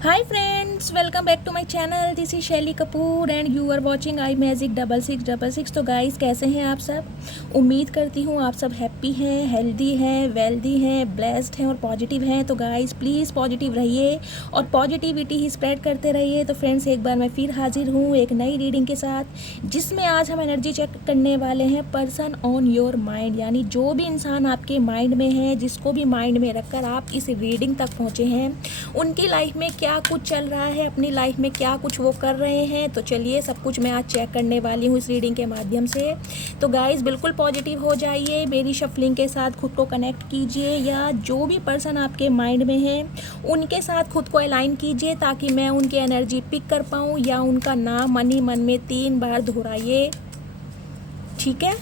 Hi friends, welcome back to my channel. This is Shaili Kapoor and you are watching I magic 6666। तो guys, कैसे हैं आप सब? उम्मीद करती हूँ आप सब हैप्पी हैं, हेल्दी हैं, वेल्दी हैं, ब्लेस्ड हैं और पॉजिटिव हैं। तो गाइस, प्लीज़ पॉजिटिव रहिए और पॉजिटिविटी ही स्प्रेड करते रहिए। तो फ्रेंड्स, एक बार मैं फिर हाजिर हूँ एक नई रीडिंग के साथ, जिसमें आज हम एनर्जी चेक करने वाले हैं पर्सन ऑन योर माइंड। यानी जो भी इंसान आपके माइंड में है, जिसको भी माइंड में रखकर आप इस रीडिंग तक पहुँचे हैं, उनकी लाइफ में क्या कुछ चल रहा है, अपनी लाइफ में क्या कुछ वो कर रहे हैं। तो चलिए, सब कुछ मैं आज चेक करने वाली हूँ इस रीडिंग के माध्यम से। तो गाइस, बिल्कुल पॉजिटिव हो जाइए, मेरी शफलिंग के साथ खुद को कनेक्ट कीजिए, या जो भी पर्सन आपके माइंड में है उनके साथ खुद को अलाइन कीजिए, ताकि मैं उनकी एनर्जी पिक कर पाऊँ, या उनका नाम मन ही मन में 3 बार दोहराइए। ठीक है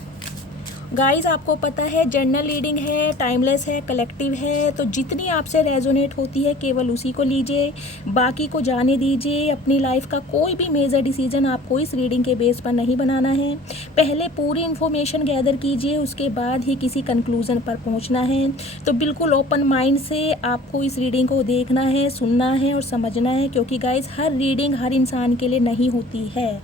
गाइस, आपको पता है जर्नल रीडिंग है, टाइमलेस है, कलेक्टिव है। तो जितनी आपसे रेजोनेट होती है केवल उसी को लीजिए, बाकी को जाने दीजिए। अपनी लाइफ का कोई भी मेजर डिसीजन आपको इस रीडिंग के बेस पर नहीं बनाना है। पहले पूरी इन्फॉर्मेशन गैदर कीजिए, उसके बाद ही किसी कंक्लूज़न पर पहुंचना है। तो बिल्कुल ओपन माइंड से आपको इस रीडिंग को देखना है, सुनना है और समझना है, क्योंकि गाइस, हर रीडिंग हर इंसान के लिए नहीं होती है।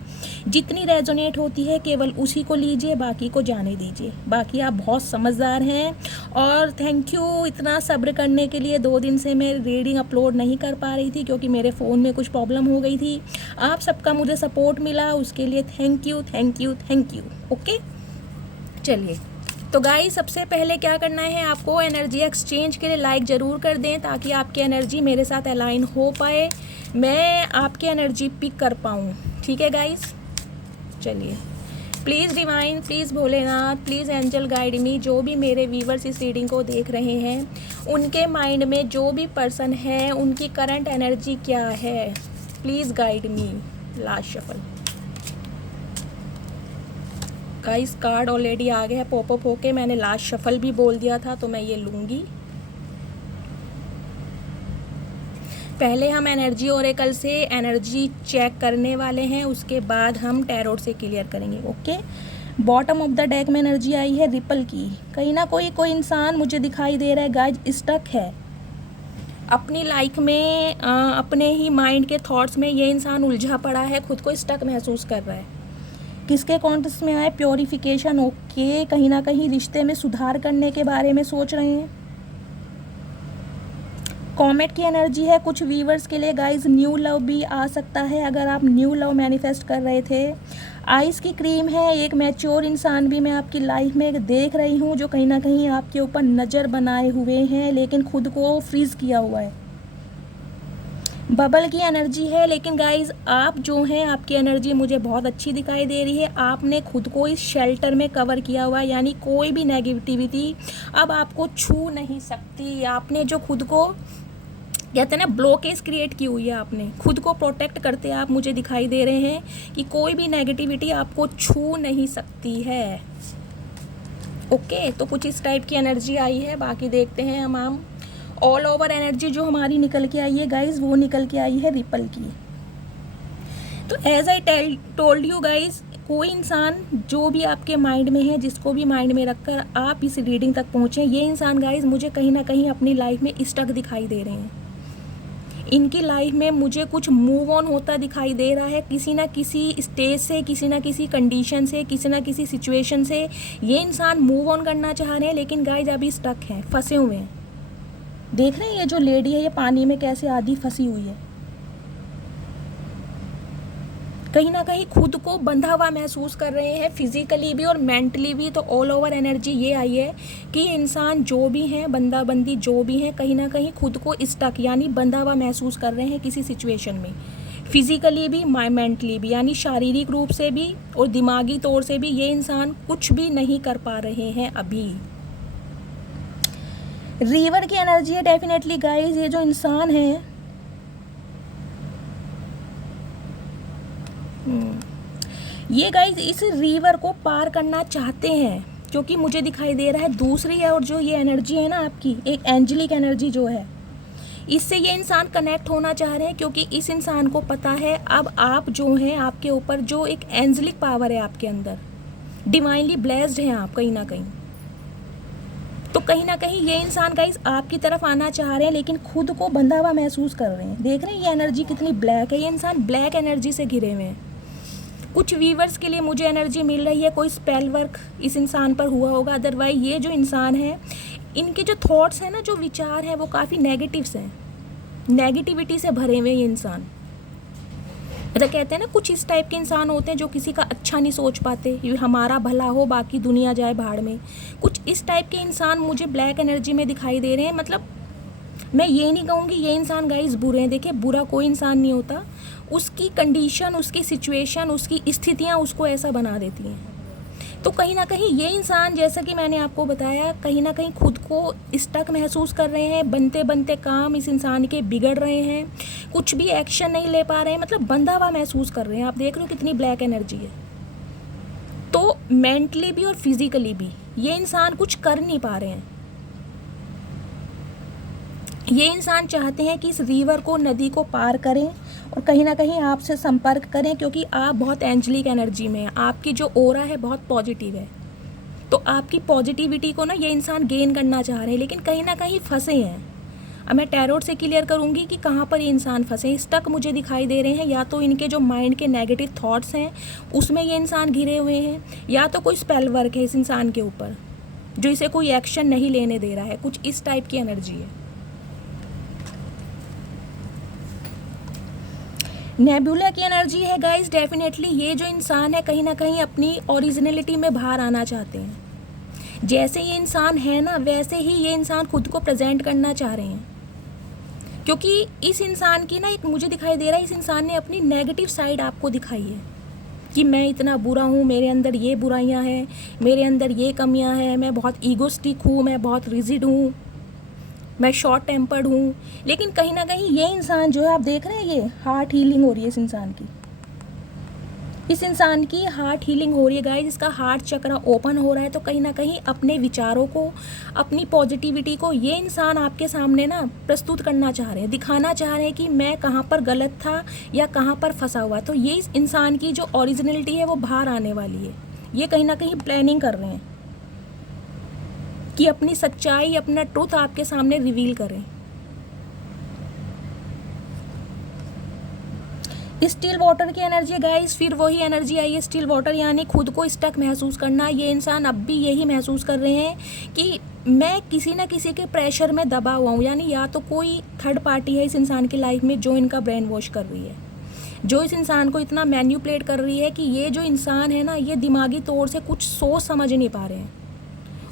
जितनी रेजोनेट होती है केवल उसी को लीजिए, बाकी को जाने दीजिए। बाकी आप बहुत समझदार हैं और थैंक यू इतना सब्र करने के लिए। 2 दिन से मैं रीडिंग अपलोड नहीं कर पा रही थी, क्योंकि मेरे फ़ोन में कुछ प्रॉब्लम हो गई थी। आप सबका मुझे सपोर्ट मिला, उसके लिए thank you thank you thank you. Okay, चलिए। तो गाइस, सबसे पहले क्या करना है, आपको एनर्जी एक्सचेंज के लिए लाइक ज़रूर कर दें, ताकि आपकी एनर्जी मेरे साथ अलाइन हो पाए, मैं आपकी एनर्जी पिक कर पाऊँ। ठीक है गाइस, चलिए। Please divine, please Bholenath, please angel guide me. जो भी मेरे व्यूवर्स इस रीडिंग को देख रहे हैं, उनके माइंड में जो भी पर्सन है, उनकी करंट एनर्जी क्या है, please guide me. Last shuffle. Guys, card already आ गया है पॉपअप होके। मैंने लास्ट शफल भी बोल दिया था, तो मैं ये लूँगी। पहले हम एनर्जी ओरेकल से एनर्जी चेक करने वाले हैं, उसके बाद हम टैरोट से क्लियर करेंगे। Okay, bottom of the deck में एनर्जी आई है रिपल की। कहीं ना कोई इंसान मुझे दिखाई दे रहा है गाइज, स्टक है अपनी लाइफ में, अपने ही माइंड के थॉट्स में। ये इंसान उलझा पड़ा है, खुद को स्टक महसूस कर रहा है। किसके कॉन्टेक्स्ट में आए? प्योरिफिकेशन। ओके, कहीं ना कहीं रिश्ते में सुधार करने के बारे में सोच रहे हैं। कॉमेट की एनर्जी है कुछ व्यूवर्स के लिए गाइज। न्यू लव भी आ सकता है, अगर आप न्यू लव मैनिफेस्ट कर रहे थे। आइस की क्रीम है। एक मैच्योर इंसान भी मैं आपकी लाइफ में देख रही हूँ, जो कहीं ना कहीं आपके ऊपर नज़र बनाए हुए हैं, लेकिन खुद को फ्रीज किया हुआ है। बबल की एनर्जी है, लेकिन गाइज आप जो हैं, आपकी एनर्जी मुझे बहुत अच्छी दिखाई दे रही है। आपने खुद को इस शेल्टर में कवर किया हुआ है, यानी कोई भी नेगेटिविटी अब आपको छू नहीं सकती। आपने जो खुद को कहते हैं ना, ब्लॉकेज क्रिएट की हुई है, आपने खुद को प्रोटेक्ट करते आप मुझे दिखाई दे रहे हैं कि कोई भी नेगेटिविटी आपको छू नहीं सकती है। ओके, तो कुछ इस टाइप की एनर्जी आई है। बाकी देखते हैं हम ऑल ओवर एनर्जी जो हमारी निकल के आई है गाइज, वो निकल के आई है रिपल की। तो as I told you guys, कोई इंसान जो भी आपके माइंड में है, जिसको भी माइंड में रखकर आप इस रीडिंग तक पहुँचे, ये इंसान गाइज मुझे कहीं ना कहीं अपनी लाइफ में स्टक दिखाई दे रहे हैं। इनकी लाइफ में मुझे कुछ मूव ऑन होता दिखाई दे रहा है, किसी ना किसी स्टेज से, किसी ना किसी कंडीशन से, किसी ना किसी सिचुएशन से ये इंसान मूव ऑन करना चाह रहे हैं, लेकिन गाइज अभी स्टक हैं, फंसे हुए हैं। देख रहे हैं ये जो लेडी है, ये पानी में कैसे आधी फंसी हुई है। कहीं ना कहीं खुद को बंधा हुआ महसूस कर रहे हैं, फिजिकली भी और मेंटली भी। तो ऑल ओवर एनर्जी ये आई है कि इंसान जो भी हैं, बंदा बंदी जो भी हैं, कहीं ना कहीं खुद को स्टक यानी बंधा हुआ महसूस कर रहे हैं किसी सिचुएशन में, फिजिकली भी, मेंटली भी, यानी शारीरिक रूप से भी और दिमागी तौर से भी। ये इंसान कुछ भी नहीं कर पा रहे हैं अभी। रिवर की एनर्जी है डेफिनेटली गाइज। ये जो इंसान है, ये गाइज इस रिवर को पार करना चाहते हैं, क्योंकि मुझे दिखाई दे रहा है दूसरी है। और जो ये एनर्जी है ना आपकी, एक एंजेलिक एनर्जी जो है, इससे ये इंसान कनेक्ट होना चाह रहे हैं, क्योंकि इस इंसान को पता है अब आप जो हैं, आपके ऊपर जो एक एंजेलिक पावर है आपके अंदर, डिवाइनली ब्लेस्ड हैं आप कहीं ना कहीं। तो कहीं ना कहीं ये इंसान गाइस आपकी तरफ आना चाह रहे हैं, लेकिन खुद को बंधा हुआ महसूस कर रहे हैं। देख रहे हैं ये एनर्जी कितनी ब्लैक है, ये इंसान ब्लैक एनर्जी से घिरे हुए हैं। कुछ व्यूवर्स के लिए मुझे एनर्जी मिल रही है कोई स्पेल वर्क इस इंसान पर हुआ होगा, अदरवाइज ये जो इंसान है इनके जो थॉट्स हैं ना, जो विचार हैं वो काफ़ी नेगेटिव्स हैं, नेगेटिविटी से भरे हुए ये इंसान। ऐसा कहते हैं ना, कुछ इस टाइप के इंसान होते हैं जो किसी का अच्छा नहीं सोच पाते, ये हमारा भला हो बाकी दुनिया जाए भाड़ में। कुछ इस टाइप के इंसान मुझे ब्लैक एनर्जी में दिखाई दे रहे हैं। मतलब मैं ये नहीं कहूँगी ये इंसान गाइस बुरे हैं। देखिए बुरा कोई इंसान नहीं होता, उसकी कंडीशन, उसकी सिचुएशन, उसकी स्थितियाँ उसको ऐसा बना देती हैं। तो कहीं ना कहीं ये इंसान, जैसा कि मैंने आपको बताया, कहीं ना कहीं खुद को स्टक महसूस कर रहे हैं। बनते बनते काम इस इंसान के बिगड़ रहे हैं, कुछ भी एक्शन नहीं ले पा रहे हैं, मतलब बंधा हुआ महसूस कर रहे हैं। आप देख रहे हो कितनी ब्लैक एनर्जी है। तो मेंटली भी और फिजिकली भी ये इंसान कुछ कर नहीं पा रहे हैं। ये इंसान चाहते हैं कि इस रिवर को, नदी को पार करें और कहीं ना कहीं आपसे संपर्क करें, क्योंकि आप बहुत एंजलिक एनर्जी में हैं, आपकी जो ओरा है बहुत पॉजिटिव है। तो आपकी पॉजिटिविटी को ना ये इंसान गेन करना चाह रहे हैं, लेकिन कहीं ना कहीं फंसे हैं। अब मैं टैरोट से क्लियर करूँगी कि कहाँ पर ये इंसान फंसे हैं। स्टक मुझे दिखाई दे रहे हैं, या तो इनके जो माइंड के नेगेटिव थॉट्स हैं उसमें ये इंसान घिरे हुए हैं, या तो कोई स्पेल वर्क है इस इंसान के ऊपर जो इसे कोई एक्शन नहीं लेने दे रहा है। कुछ इस टाइप की एनर्जी है। नेबुला की एनर्जी है गाइस, डेफिनेटली ये जो इंसान है कहीं ना कहीं अपनी ओरिजिनलिटी में बाहर आना चाहते हैं। जैसे ये इंसान है ना, वैसे ही ये इंसान खुद को प्रेजेंट करना चाह रहे हैं, क्योंकि इस इंसान की ना एक मुझे दिखाई दे रहा है, इस इंसान ने अपनी नेगेटिव साइड आपको दिखाई है कि मैं इतना बुरा हूँ, मेरे अंदर ये बुराइयाँ हैं, मेरे अंदर ये कमियाँ हैं, मैं बहुत ईगोस्टिक हूँ, मैं बहुत रिजिड हूँ, मैं शॉर्ट टेम्पर्ड हूँ। लेकिन कहीं ना कहीं ये इंसान जो है, आप देख रहे हैं ये हार्ट हीलिंग हो रही है इस इंसान की। इस इंसान की हार्ट हीलिंग हो रही है गाइस, इसका हार्ट चक्र ओपन हो रहा है। तो कहीं ना कहीं अपने विचारों को, अपनी पॉजिटिविटी को ये इंसान आपके सामने ना प्रस्तुत करना चाह रहे हैं, दिखाना चाह रहे हैं कि मैं कहाँ पर गलत था या कहाँ पर फंसा हुआ। तो ये इस इंसान की जो ओरिजिनलिटी है वो बाहर आने वाली है। ये कहीं ना कहीं प्लानिंग कर रहे हैं कि अपनी सच्चाई, अपना ट्रूथ आपके सामने रिवील करें। स्टिल वाटर की एनर्जी गाइस, फिर वही एनर्जी आई है स्टिल वाटर, यानी खुद को स्टक महसूस करना। ये इंसान अब भी यही महसूस कर रहे हैं कि मैं किसी ना किसी के प्रेशर में दबा हुआ हूँ, यानी या तो कोई थर्ड पार्टी है इस इंसान की लाइफ में जो इनका ब्रेन वॉश कर रही है, जो इस इंसान को इतना मैन्युपुलेट कर रही है कि ये जो इंसान है ना, ये दिमागी तौर से कुछ सोच समझ नहीं पा रहे हैं।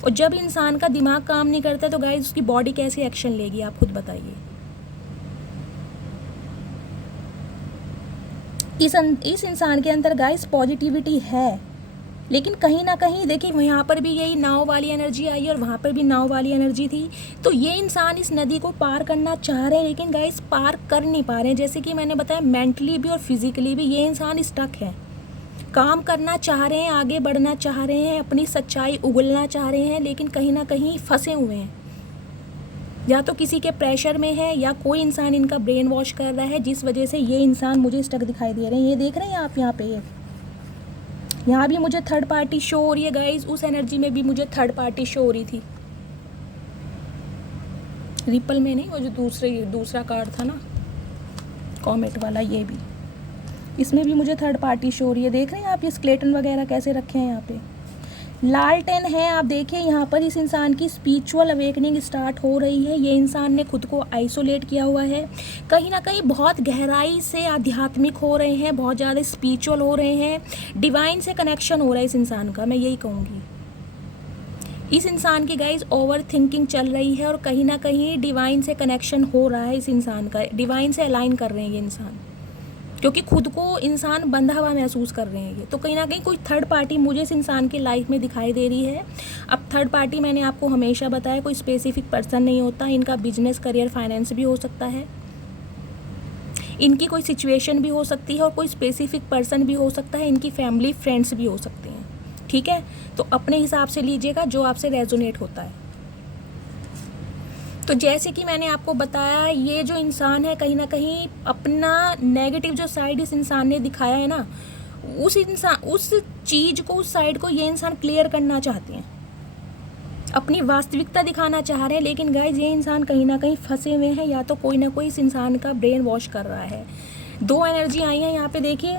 और जब इंसान का दिमाग काम नहीं करता तो गाइस उसकी बॉडी कैसे एक्शन लेगी, आप खुद बताइए। इस इंसान के अंदर गाइस पॉजिटिविटी है, लेकिन कहीं ना कहीं देखिए यहाँ पर भी यही नाव वाली एनर्जी आई और वहाँ पर भी नाव वाली एनर्जी थी। तो ये इंसान इस नदी को पार करना चाह रहे हैं, लेकिन गाइस पार कर नहीं पा रहे हैं। जैसे कि मैंने बताया, मेंटली भी और फिजिकली भी ये इंसान स्टक है। काम करना चाह रहे हैं, आगे बढ़ना चाह रहे हैं, अपनी सच्चाई उगलना चाह रहे हैं, लेकिन कहीं ना कहीं फंसे हुए हैं। या तो किसी के प्रेशर में है, या कोई इंसान इनका ब्रेन वॉश कर रहा है, जिस वजह से ये इंसान मुझे स्टक दिखाई दे रहे हैं। ये देख रहे हैं आप यहाँ पे, यहाँ भी मुझे थर्ड पार्टी शो हो रही है गाइज। उस एनर्जी में भी मुझे थर्ड पार्टी शो हो रही थी, रिपल में नहीं, वो जो दूसरा कार्ड था ना कॉमेट वाला, ये भी इसमें भी मुझे थर्ड पार्टी शो हो रही है। देख रहे हैं आप ये स्केलेटन वगैरह कैसे रखे हैं। यहाँ पे लालटेन है, आप देखिए यहाँ पर इस इंसान की स्पिरिचुअल अवेकनिंग स्टार्ट हो रही है। ये इंसान ने खुद को आइसोलेट किया हुआ है, कहीं ना कहीं बहुत गहराई से आध्यात्मिक हो रहे हैं, बहुत ज़्यादा स्पिरिचुअल हो रहे हैं, डिवाइन से कनेक्शन हो रहा है इस इंसान का, मैं यही कहूँगी। इस इंसान की गाइज ओवर थिंकिंग चल रही है और कहीं ना कहीं डिवाइन से कनेक्शन हो रहा है इस इंसान का, डिवाइन से अलाइन कर रहे हैं ये इंसान, क्योंकि खुद को इंसान बंधा हुआ महसूस कर रहे हैं ये। तो कहीं ना कहीं कोई थर्ड पार्टी मुझे इस इंसान की लाइफ में दिखाई दे रही है। अब थर्ड पार्टी मैंने आपको हमेशा बताया कोई स्पेसिफिक पर्सन नहीं होता, इनका बिजनेस, करियर, फाइनेंस भी हो सकता है, इनकी कोई सिचुएशन भी हो सकती है और कोई स्पेसिफिक पर्सन भी हो सकता है, इनकी फैमिली, फ्रेंड्स भी हो सकते हैं। ठीक है, तो अपने हिसाब से लीजिएगा जो आपसे रेजोनेट होता है। तो जैसे कि मैंने आपको बताया, ये जो इंसान है कहीं ना कहीं अपना नेगेटिव जो साइड इस इंसान ने दिखाया है ना, उस चीज़ को, उस साइड को ये इंसान क्लियर करना चाहते हैं। अपनी वास्तविकता दिखाना चाह रहे हैं, लेकिन गाइज ये इंसान कहीं ना कहीं फंसे हुए हैं, या तो कोई ना कोई इस इंसान का ब्रेन वॉश कर रहा है। 2 एनर्जी आई हैं यहाँ पे, देखिए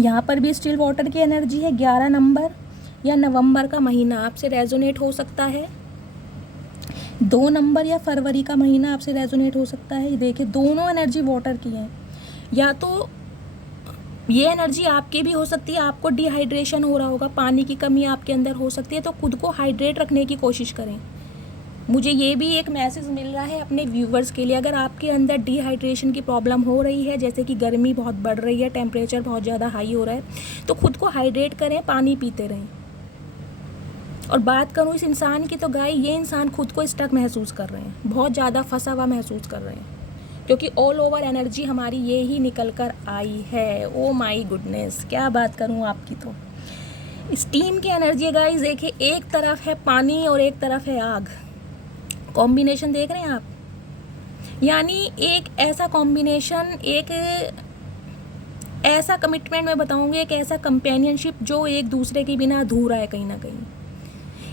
यहाँ पर भी स्टिल वाटर की एनर्जी है। 11 नंबर या नवंबर का महीना आपसे रेजोनेट हो सकता है। 2 नंबर या फरवरी का महीना आपसे रेजोनेट हो सकता है। ये देखिए दोनों एनर्जी वाटर की है। या तो ये एनर्जी आपकी भी हो सकती है, आपको डिहाइड्रेशन हो रहा होगा, पानी की कमी आपके अंदर हो सकती है, तो खुद को हाइड्रेट रखने की कोशिश करें। मुझे ये भी एक मैसेज मिल रहा है अपने व्यूवर्स के लिए, अगर आपके अंदर डिहाइड्रेशन की प्रॉब्लम हो रही है, जैसे कि गर्मी बहुत बढ़ रही है, टेम्परेचर बहुत ज़्यादा हाई हो रहा है, तो खुद को हाइड्रेट करें, पानी पीते रहें। और बात करूँ इस इंसान की, तो ये इंसान खुद को स्टक महसूस कर रहे हैं, बहुत ज़्यादा फंसा हुआ महसूस कर रहे हैं, क्योंकि ऑल ओवर एनर्जी हमारी ये ही निकल कर आई है। ओ माई गुडनेस, क्या बात करूँ आपकी। तो इस टीम की एनर्जी गाइस देखिए, एक तरफ है पानी और एक तरफ है आग। कॉम्बिनेशन देख रहे हैं आप, यानी एक ऐसा कॉम्बिनेशन, एक ऐसा कमिटमेंट मैं बताऊंगी, एक ऐसा कंपेनियनशिप जो एक दूसरे के बिना अधूरा है कहीं ना कहीं।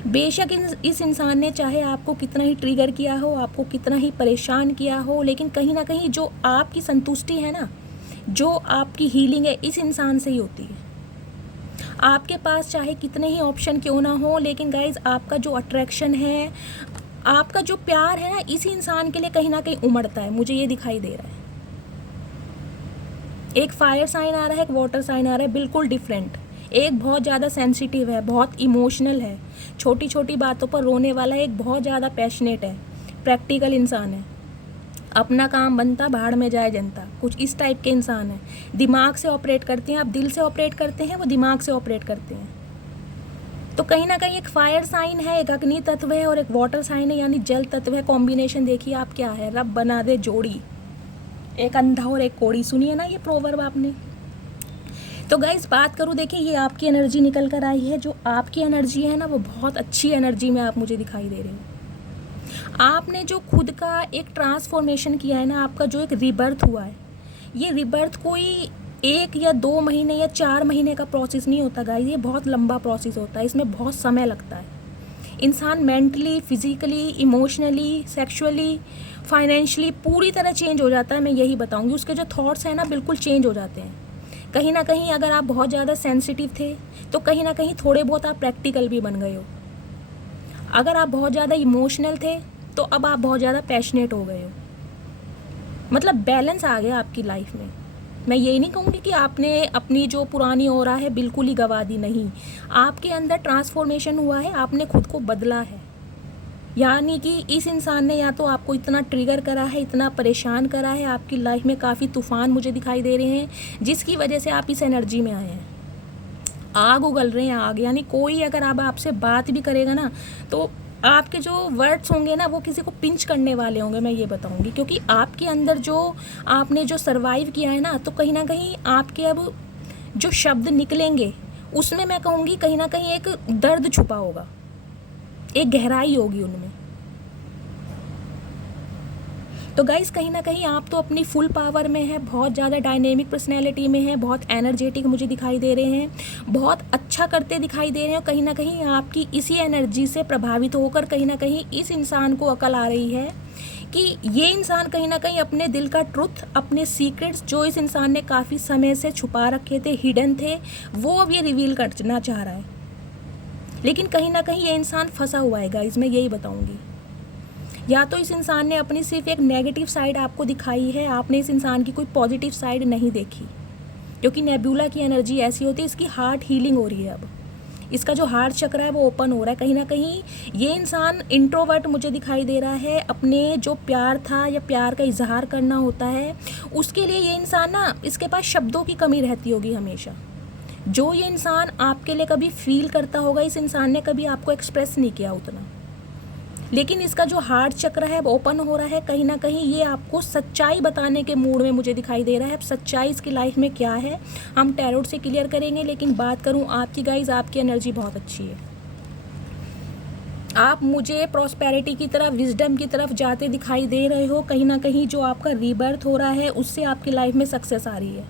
बेशक इस इंसान ने चाहे आपको कितना ही ट्रिगर किया हो, आपको कितना ही परेशान किया हो, लेकिन कहीं ना कहीं जो आपकी संतुष्टि है ना, जो आपकी हीलिंग है, इस इंसान से ही होती है। आपके पास चाहे कितने ही ऑप्शन क्यों ना हो, लेकिन गाइज आपका जो अट्रैक्शन है, आपका जो प्यार है ना, इसी इंसान के लिए कहीं ना कहीं उमड़ता है। मुझे ये दिखाई दे रहा है। एक फायर साइन आ रहा है, एक वाटर साइन आ रहा है, बिल्कुल डिफरेंट। एक बहुत ज़्यादा सेंसिटिव है, बहुत इमोशनल है, छोटी छोटी बातों पर रोने वाला है। एक बहुत ज़्यादा पैशनेट है, प्रैक्टिकल इंसान है, अपना काम बनता बाहर में जाए जनता, कुछ इस टाइप के इंसान है। दिमाग से ऑपरेट करते हैं, आप दिल से ऑपरेट करते हैं, वो दिमाग से ऑपरेट करते हैं। तो कहीं ना कहीं एक फायर साइन है, एक अग्नि तत्व है और एक वाटर साइन है, यानी जल तत्व है। कॉम्बिनेशन देखिए आप क्या है, रब बना दे जोड़ी, एक अंधा और एक कोड़ी। सुनिए ना ये प्रोवर्ब आपने। तो गाइस बात करूँ, देखिए ये आपकी एनर्जी निकल कर आई है। जो आपकी एनर्जी है ना, वो बहुत अच्छी एनर्जी में आप मुझे दिखाई दे रहे हो। आपने जो खुद का एक ट्रांसफॉर्मेशन किया है ना, आपका जो एक रिबर्थ हुआ है, ये रिबर्थ कोई 1 या 2 महीने या 4 महीने का प्रोसेस नहीं होता गाइस, ये बहुत लंबा प्रोसेस होता है। इसमें बहुत समय लगता है। इंसान mentally, physically, emotionally, sexually, financially पूरी तरह चेंज हो जाता है। मैं यही बताऊंगी, उसके जो थॉट्स हैं ना, बिल्कुल चेंज हो जाते हैं। कहीं ना कहीं अगर आप बहुत ज़्यादा सेंसिटिव थे, तो कहीं ना कहीं थोड़े बहुत आप प्रैक्टिकल भी बन गए हो। अगर आप बहुत ज़्यादा इमोशनल थे, तो अब आप बहुत ज़्यादा पैशनेट हो गए हो। मतलब बैलेंस आ गया आपकी लाइफ में। मैं ये नहीं कहूँगी कि आपने अपनी जो पुरानी ऑरा है बिल्कुल ही गवा दी, नहीं। आपके अंदर ट्रांसफॉर्मेशन हुआ है, आपने खुद को बदला है। यानी कि इस इंसान ने या तो आपको इतना ट्रिगर करा है, इतना परेशान करा है, आपकी लाइफ में काफ़ी तूफान मुझे दिखाई दे रहे हैं, जिसकी वजह से आप इस एनर्जी में आए हैं। आग उगल रहे हैं, आग। यानी कोई अगर अब आपसे बात भी करेगा ना, तो आपके जो वर्ड्स होंगे ना, वो किसी को पिंच करने वाले होंगे, मैं ये बताऊंगी। क्योंकि आपके अंदर जो आपने जो सर्वाइव किया है ना, तो कहीं ना कहीं आपके अब जो शब्द निकलेंगे, उसमें मैं कहूँगी कहीं ना कहीं एक दर्द छुपा होगा, एक गहराई होगी उनमें। तो गाइस कहीं ना कहीं आप तो अपनी फुल पावर में है, बहुत ज़्यादा डायनेमिक पर्सनैलिटी में है, बहुत एनर्जेटिक मुझे दिखाई दे रहे हैं, बहुत अच्छा करते दिखाई दे रहे हैं। कहीं ना कहीं आपकी इसी एनर्जी से प्रभावित होकर कहीं ना कहीं इस इंसान को अकल आ रही है कि ये इंसान कहीं ना कहीं अपने दिल का ट्रुथ, अपने सीक्रेट्स जो इस इंसान ने काफ़ी समय से छुपा रखे थे, हिडन थे, वो अब ये रिवील करना चाह रहा है। लेकिन कहीं ना कहीं ये इंसान फंसा हुआ है गाइस, मैं यही बताऊंगी। या तो इस इंसान ने अपनी सिर्फ एक नेगेटिव साइड आपको दिखाई है, आपने इस इंसान की कोई पॉजिटिव साइड नहीं देखी। क्योंकि नेबुला की एनर्जी ऐसी होती है, इसकी हार्ट हीलिंग हो रही है। अब इसका जो हार्ट चक्र है वो ओपन हो रहा है। कहीं ना कहीं ये इंसान इंट्रोवर्ट मुझे दिखाई दे रहा है। अपने जो प्यार था या प्यार का इजहार करना होता है, उसके लिए ये इंसान ना, इसके पास शब्दों की कमी रहती होगी हमेशा। जो ये इंसान आपके लिए कभी फील करता होगा, इस इंसान ने कभी आपको एक्सप्रेस नहीं किया उतना। लेकिन इसका जो हार्ट चक्र है वो ओपन हो रहा है। कहीं ना कहीं ये आपको सच्चाई बताने के मूड में मुझे दिखाई दे रहा है। अब सच्चाई इसकी लाइफ में क्या है हम टैरोट से क्लियर करेंगे। लेकिन बात करूं आपकी गाइज, आपकी एनर्जी बहुत अच्छी है। आप मुझे प्रॉस्पेरिटी की तरफ, विजडम की तरफ जाते दिखाई दे रहे हो। कहीं ना कहीं जो आपका रीबर्थ हो रहा है, उससे आपकी लाइफ में सक्सेस आ रही है।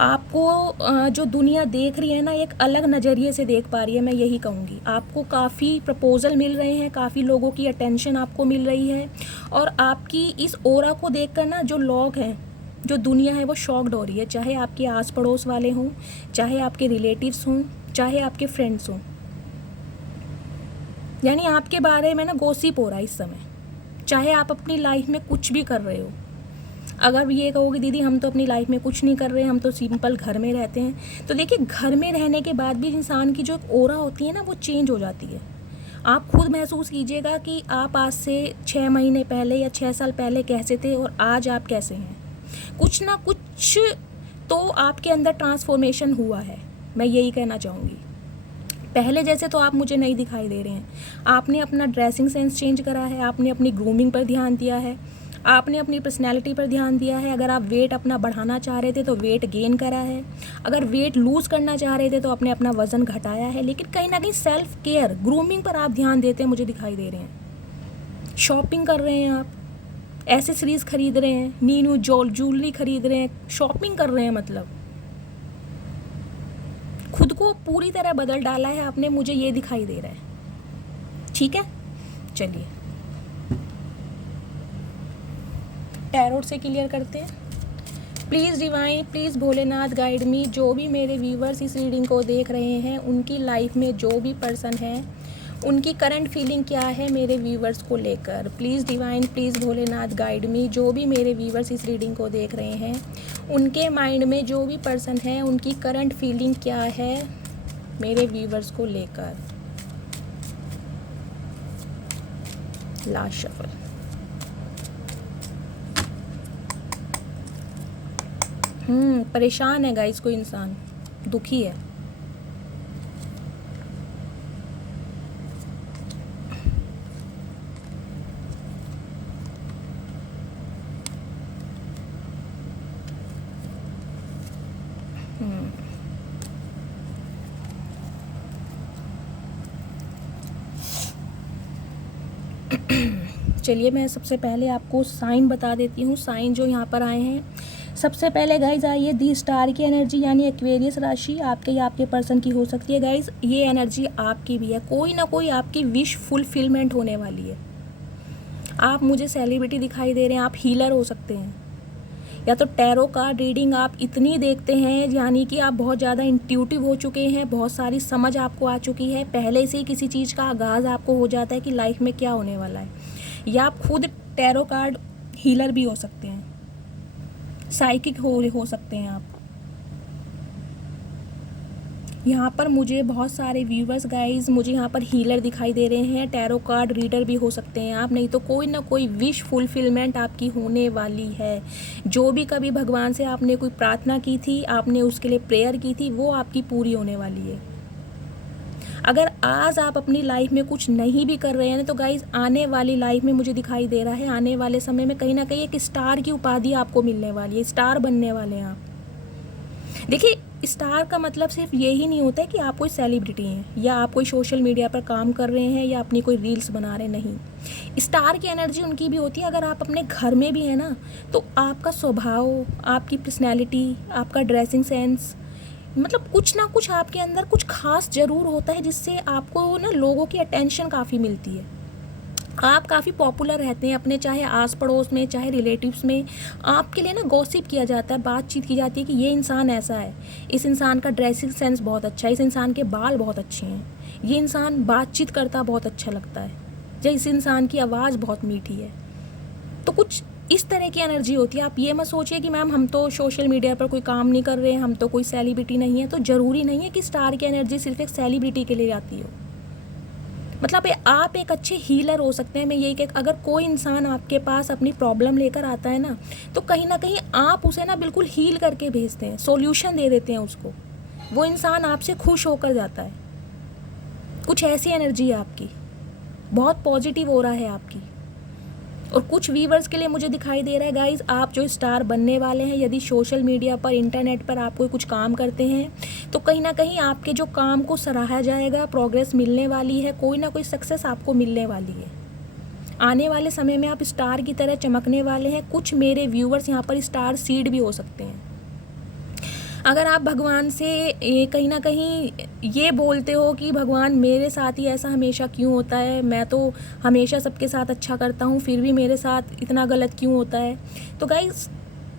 आपको जो दुनिया देख रही है ना, एक अलग नज़रिए से देख पा रही है, मैं यही कहूँगी। आपको काफ़ी प्रपोजल मिल रहे हैं, काफ़ी लोगों की अटेंशन आपको मिल रही है, और आपकी इस ऑरा को देखकर ना जो लोग हैं, जो दुनिया है, वो शॉक्ड हो रही है। चाहे आपके आस पड़ोस वाले हों, चाहे आपके रिलेटिव्स हों, चाहे आपके फ्रेंड्स हों, यानी आपके बारे में ना गॉसिप हो रहा है इस समय। चाहे आप अपनी लाइफ में कुछ भी कर रहे हो, अगर ये कहोगे दीदी हम तो अपनी लाइफ में कुछ नहीं कर रहे हैं, हम तो सिंपल घर में रहते हैं, तो देखिए घर में रहने के बाद भी इंसान की जो एक ऑरा होती है ना, वो चेंज हो जाती है। आप खुद महसूस कीजिएगा कि आप आज से 6 महीने पहले या 6 साल पहले कैसे थे और आज आप कैसे हैं। कुछ ना कुछ तो आपके अंदर ट्रांसफॉर्मेशन हुआ है, मैं यही कहना चाहूँगी। पहले जैसे तो आप मुझे नहीं दिखाई दे रहे हैं। आपने अपना ड्रेसिंग सेंस चेंज करा है, आपने अपनी ग्रूमिंग पर ध्यान दिया है, आपने अपनी पर्सनैलिटी पर ध्यान दिया है। अगर आप वेट अपना बढ़ाना चाह रहे थे तो वेट गेन करा है, अगर वेट लूज़ करना चाह रहे थे तो आपने अपना वज़न घटाया है। लेकिन कहीं ना कहीं सेल्फ केयर, ग्रूमिंग पर आप ध्यान देते हैं मुझे दिखाई दे रहे हैं। शॉपिंग कर रहे हैं आप, एसेसरीज़ खरीद रहे हैं, न्यू ज्वेलरी खरीद रहे हैं, शॉपिंग कर रहे हैं, मतलब खुद को पूरी तरह बदल डाला है आपने, मुझे ये दिखाई दे रहा है। ठीक है, चलिए टैरोट से क्लियर करते हैं। Please divine, please Bholenath guide me. जो भी मेरे व्यूवर्स इस रीडिंग को देख रहे हैं, उनकी लाइफ में जो भी पर्सन है, उनकी करंट फीलिंग क्या है मेरे व्यूवर्स को लेकर। Please divine, please Bholenath guide me. जो भी मेरे व्यूवर्स इस रीडिंग को देख रहे हैं, उनके माइंड में जो भी पर्सन है, उनकी करंट फीलिंग क्या है मेरे व्यूवर्स को लेकर। Last shuffle. परेशान है गाइस, कोई इंसान दुखी है। चलिए मैं सबसे पहले आपको साइन बता देती हूँ। साइन जो यहाँ पर आए हैं, सबसे पहले गाइज आइए दी स्टार की एनर्जी, यानी एक्वेरियस राशि आपके या आपके पर्सन की हो सकती है। गाइज ये एनर्जी आपकी भी है, कोई ना कोई आपकी विश फुलफिलमेंट होने वाली है। आप मुझे सेलिब्रिटी दिखाई दे रहे हैं, आप हीलर हो सकते हैं, या तो टैरो कार्ड रीडिंग आप इतनी देखते हैं, यानी कि आप बहुत ज़्यादा इंट्यूटिव हो चुके हैं, बहुत सारी समझ आपको आ चुकी है, पहले से ही किसी चीज़ का आगाज़ आपको हो जाता है कि लाइफ में क्या होने वाला है। या आप खुद टैरो कार्ड हीलर भी हो सकते हैं, साइकिक हो सकते हैं आप। यहाँ पर मुझे बहुत सारे व्यूवर्स गाइस, मुझे यहाँ पर हीलर दिखाई दे रहे हैं, टैरो कार्ड रीडर भी हो सकते हैं आप, नहीं तो कोई ना कोई विश फुलफिलमेंट आपकी होने वाली है। जो भी कभी भगवान से आपने कोई प्रार्थना की थी, आपने उसके लिए प्रेयर की थी, वो आपकी पूरी होने वाली है। अगर आज आप अपनी लाइफ में कुछ नहीं भी कर रहे हैं तो गाइज आने वाली लाइफ में मुझे दिखाई दे रहा है, आने वाले समय में कहीं ना कहीं एक स्टार की उपाधि आपको मिलने वाली है, स्टार बनने वाले हैं आप। देखिए स्टार का मतलब सिर्फ यही नहीं होता है कि आप कोई सेलिब्रिटी हैं या आप कोई सोशल मीडिया पर काम कर रहे हैं या अपनी कोई रील्स बना रहे हैं, नहीं। स्टार की एनर्जी उनकी भी होती है, अगर आप अपने घर में भी हैं ना, तो आपका स्वभाव, आपकी पर्सनैलिटी, आपका ड्रेसिंग सेंस, मतलब कुछ ना कुछ आपके अंदर कुछ खास ज़रूर होता है, जिससे आपको ना लोगों की अटेंशन काफ़ी मिलती है। आप काफ़ी पॉपुलर रहते हैं अपने, चाहे आस पड़ोस में, चाहे रिलेटिव्स में। आपके लिए ना गॉसिप किया जाता है, बातचीत की जाती है कि ये इंसान ऐसा है, इस इंसान का ड्रेसिंग सेंस बहुत अच्छा है, इस इंसान के बाल बहुत अच्छे हैं, ये इंसान बातचीत करता बहुत अच्छा लगता है, या इस इंसान की आवाज़ बहुत मीठी है। तो कुछ इस तरह की एनर्जी होती है। आप ये मत सोचिए कि मैम हम तो सोशल मीडिया पर कोई काम नहीं कर रहे हैं, हम तो कोई सेलिब्रिटी नहीं है। तो ज़रूरी नहीं है कि स्टार की एनर्जी सिर्फ एक सेलिब्रिटी के लिए आती हो। मतलब आप एक अच्छे हीलर हो सकते हैं। मैं यही कि अगर कोई इंसान आपके पास अपनी प्रॉब्लम लेकर आता है ना, तो कहीं ना कहीं आप उसे ना बिल्कुल हील करके भेजते हैं, सॉल्यूशन दे देते हैं उसको, वो इंसान आपसे खुश होकर जाता है। कुछ ऐसी एनर्जी है आपकी, बहुत पॉजिटिव हो रहा है आपकी। और कुछ व्यूवर्स के लिए मुझे दिखाई दे रहा है गाइज, आप जो स्टार बनने वाले हैं, यदि सोशल मीडिया पर, इंटरनेट पर आप कोई कुछ काम करते हैं, तो कहीं ना कहीं आपके जो काम को सराहा जाएगा, प्रोग्रेस मिलने वाली है, कोई ना कोई सक्सेस आपको मिलने वाली है। आने वाले समय में आप स्टार की तरह चमकने वाले हैं। कुछ मेरे व्यूवर्स यहाँ पर स्टार सीड भी हो सकते हैं। अगर आप भगवान से कहीं ना कहीं ये बोलते हो कि भगवान मेरे साथ ही ऐसा हमेशा क्यों होता है, मैं तो हमेशा सबके साथ अच्छा करता हूँ फिर भी मेरे साथ इतना गलत क्यों होता है, तो गाइस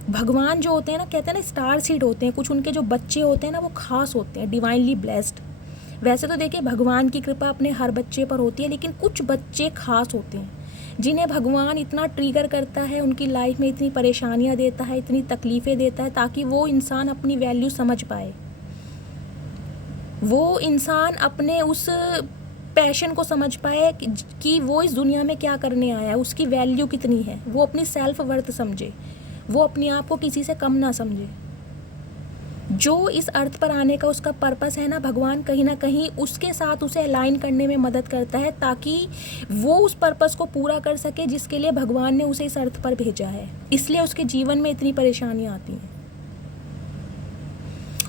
भगवान जो होते हैं ना, कहते हैं ना स्टार सीड होते हैं, कुछ उनके जो बच्चे होते हैं ना वो खास होते हैं, डिवाइनली ब्लेस्ड। वैसे तो देखिए भगवान की कृपा अपने हर बच्चे पर होती है, लेकिन कुछ बच्चे खास होते हैं जिन्हें भगवान इतना ट्रिगर करता है, उनकी लाइफ में इतनी परेशानियां देता है, इतनी तकलीफ़ें देता है, ताकि वो इंसान अपनी वैल्यू समझ पाए, वो इंसान अपने उस पैशन को समझ पाए कि वो इस दुनिया में क्या करने आया है, उसकी वैल्यू कितनी है, वो अपनी सेल्फ वर्थ समझे, वो अपने आप को किसी से कम ना समझे। जो इस अर्थ पर आने का उसका पर्पस है ना, भगवान कहीं ना कहीं उसके साथ उसे अलाइन करने में मदद करता है, ताकि वो उस पर्पस को पूरा कर सके जिसके लिए भगवान ने उसे इस अर्थ पर भेजा है। इसलिए उसके जीवन में इतनी परेशानियां आती हैं।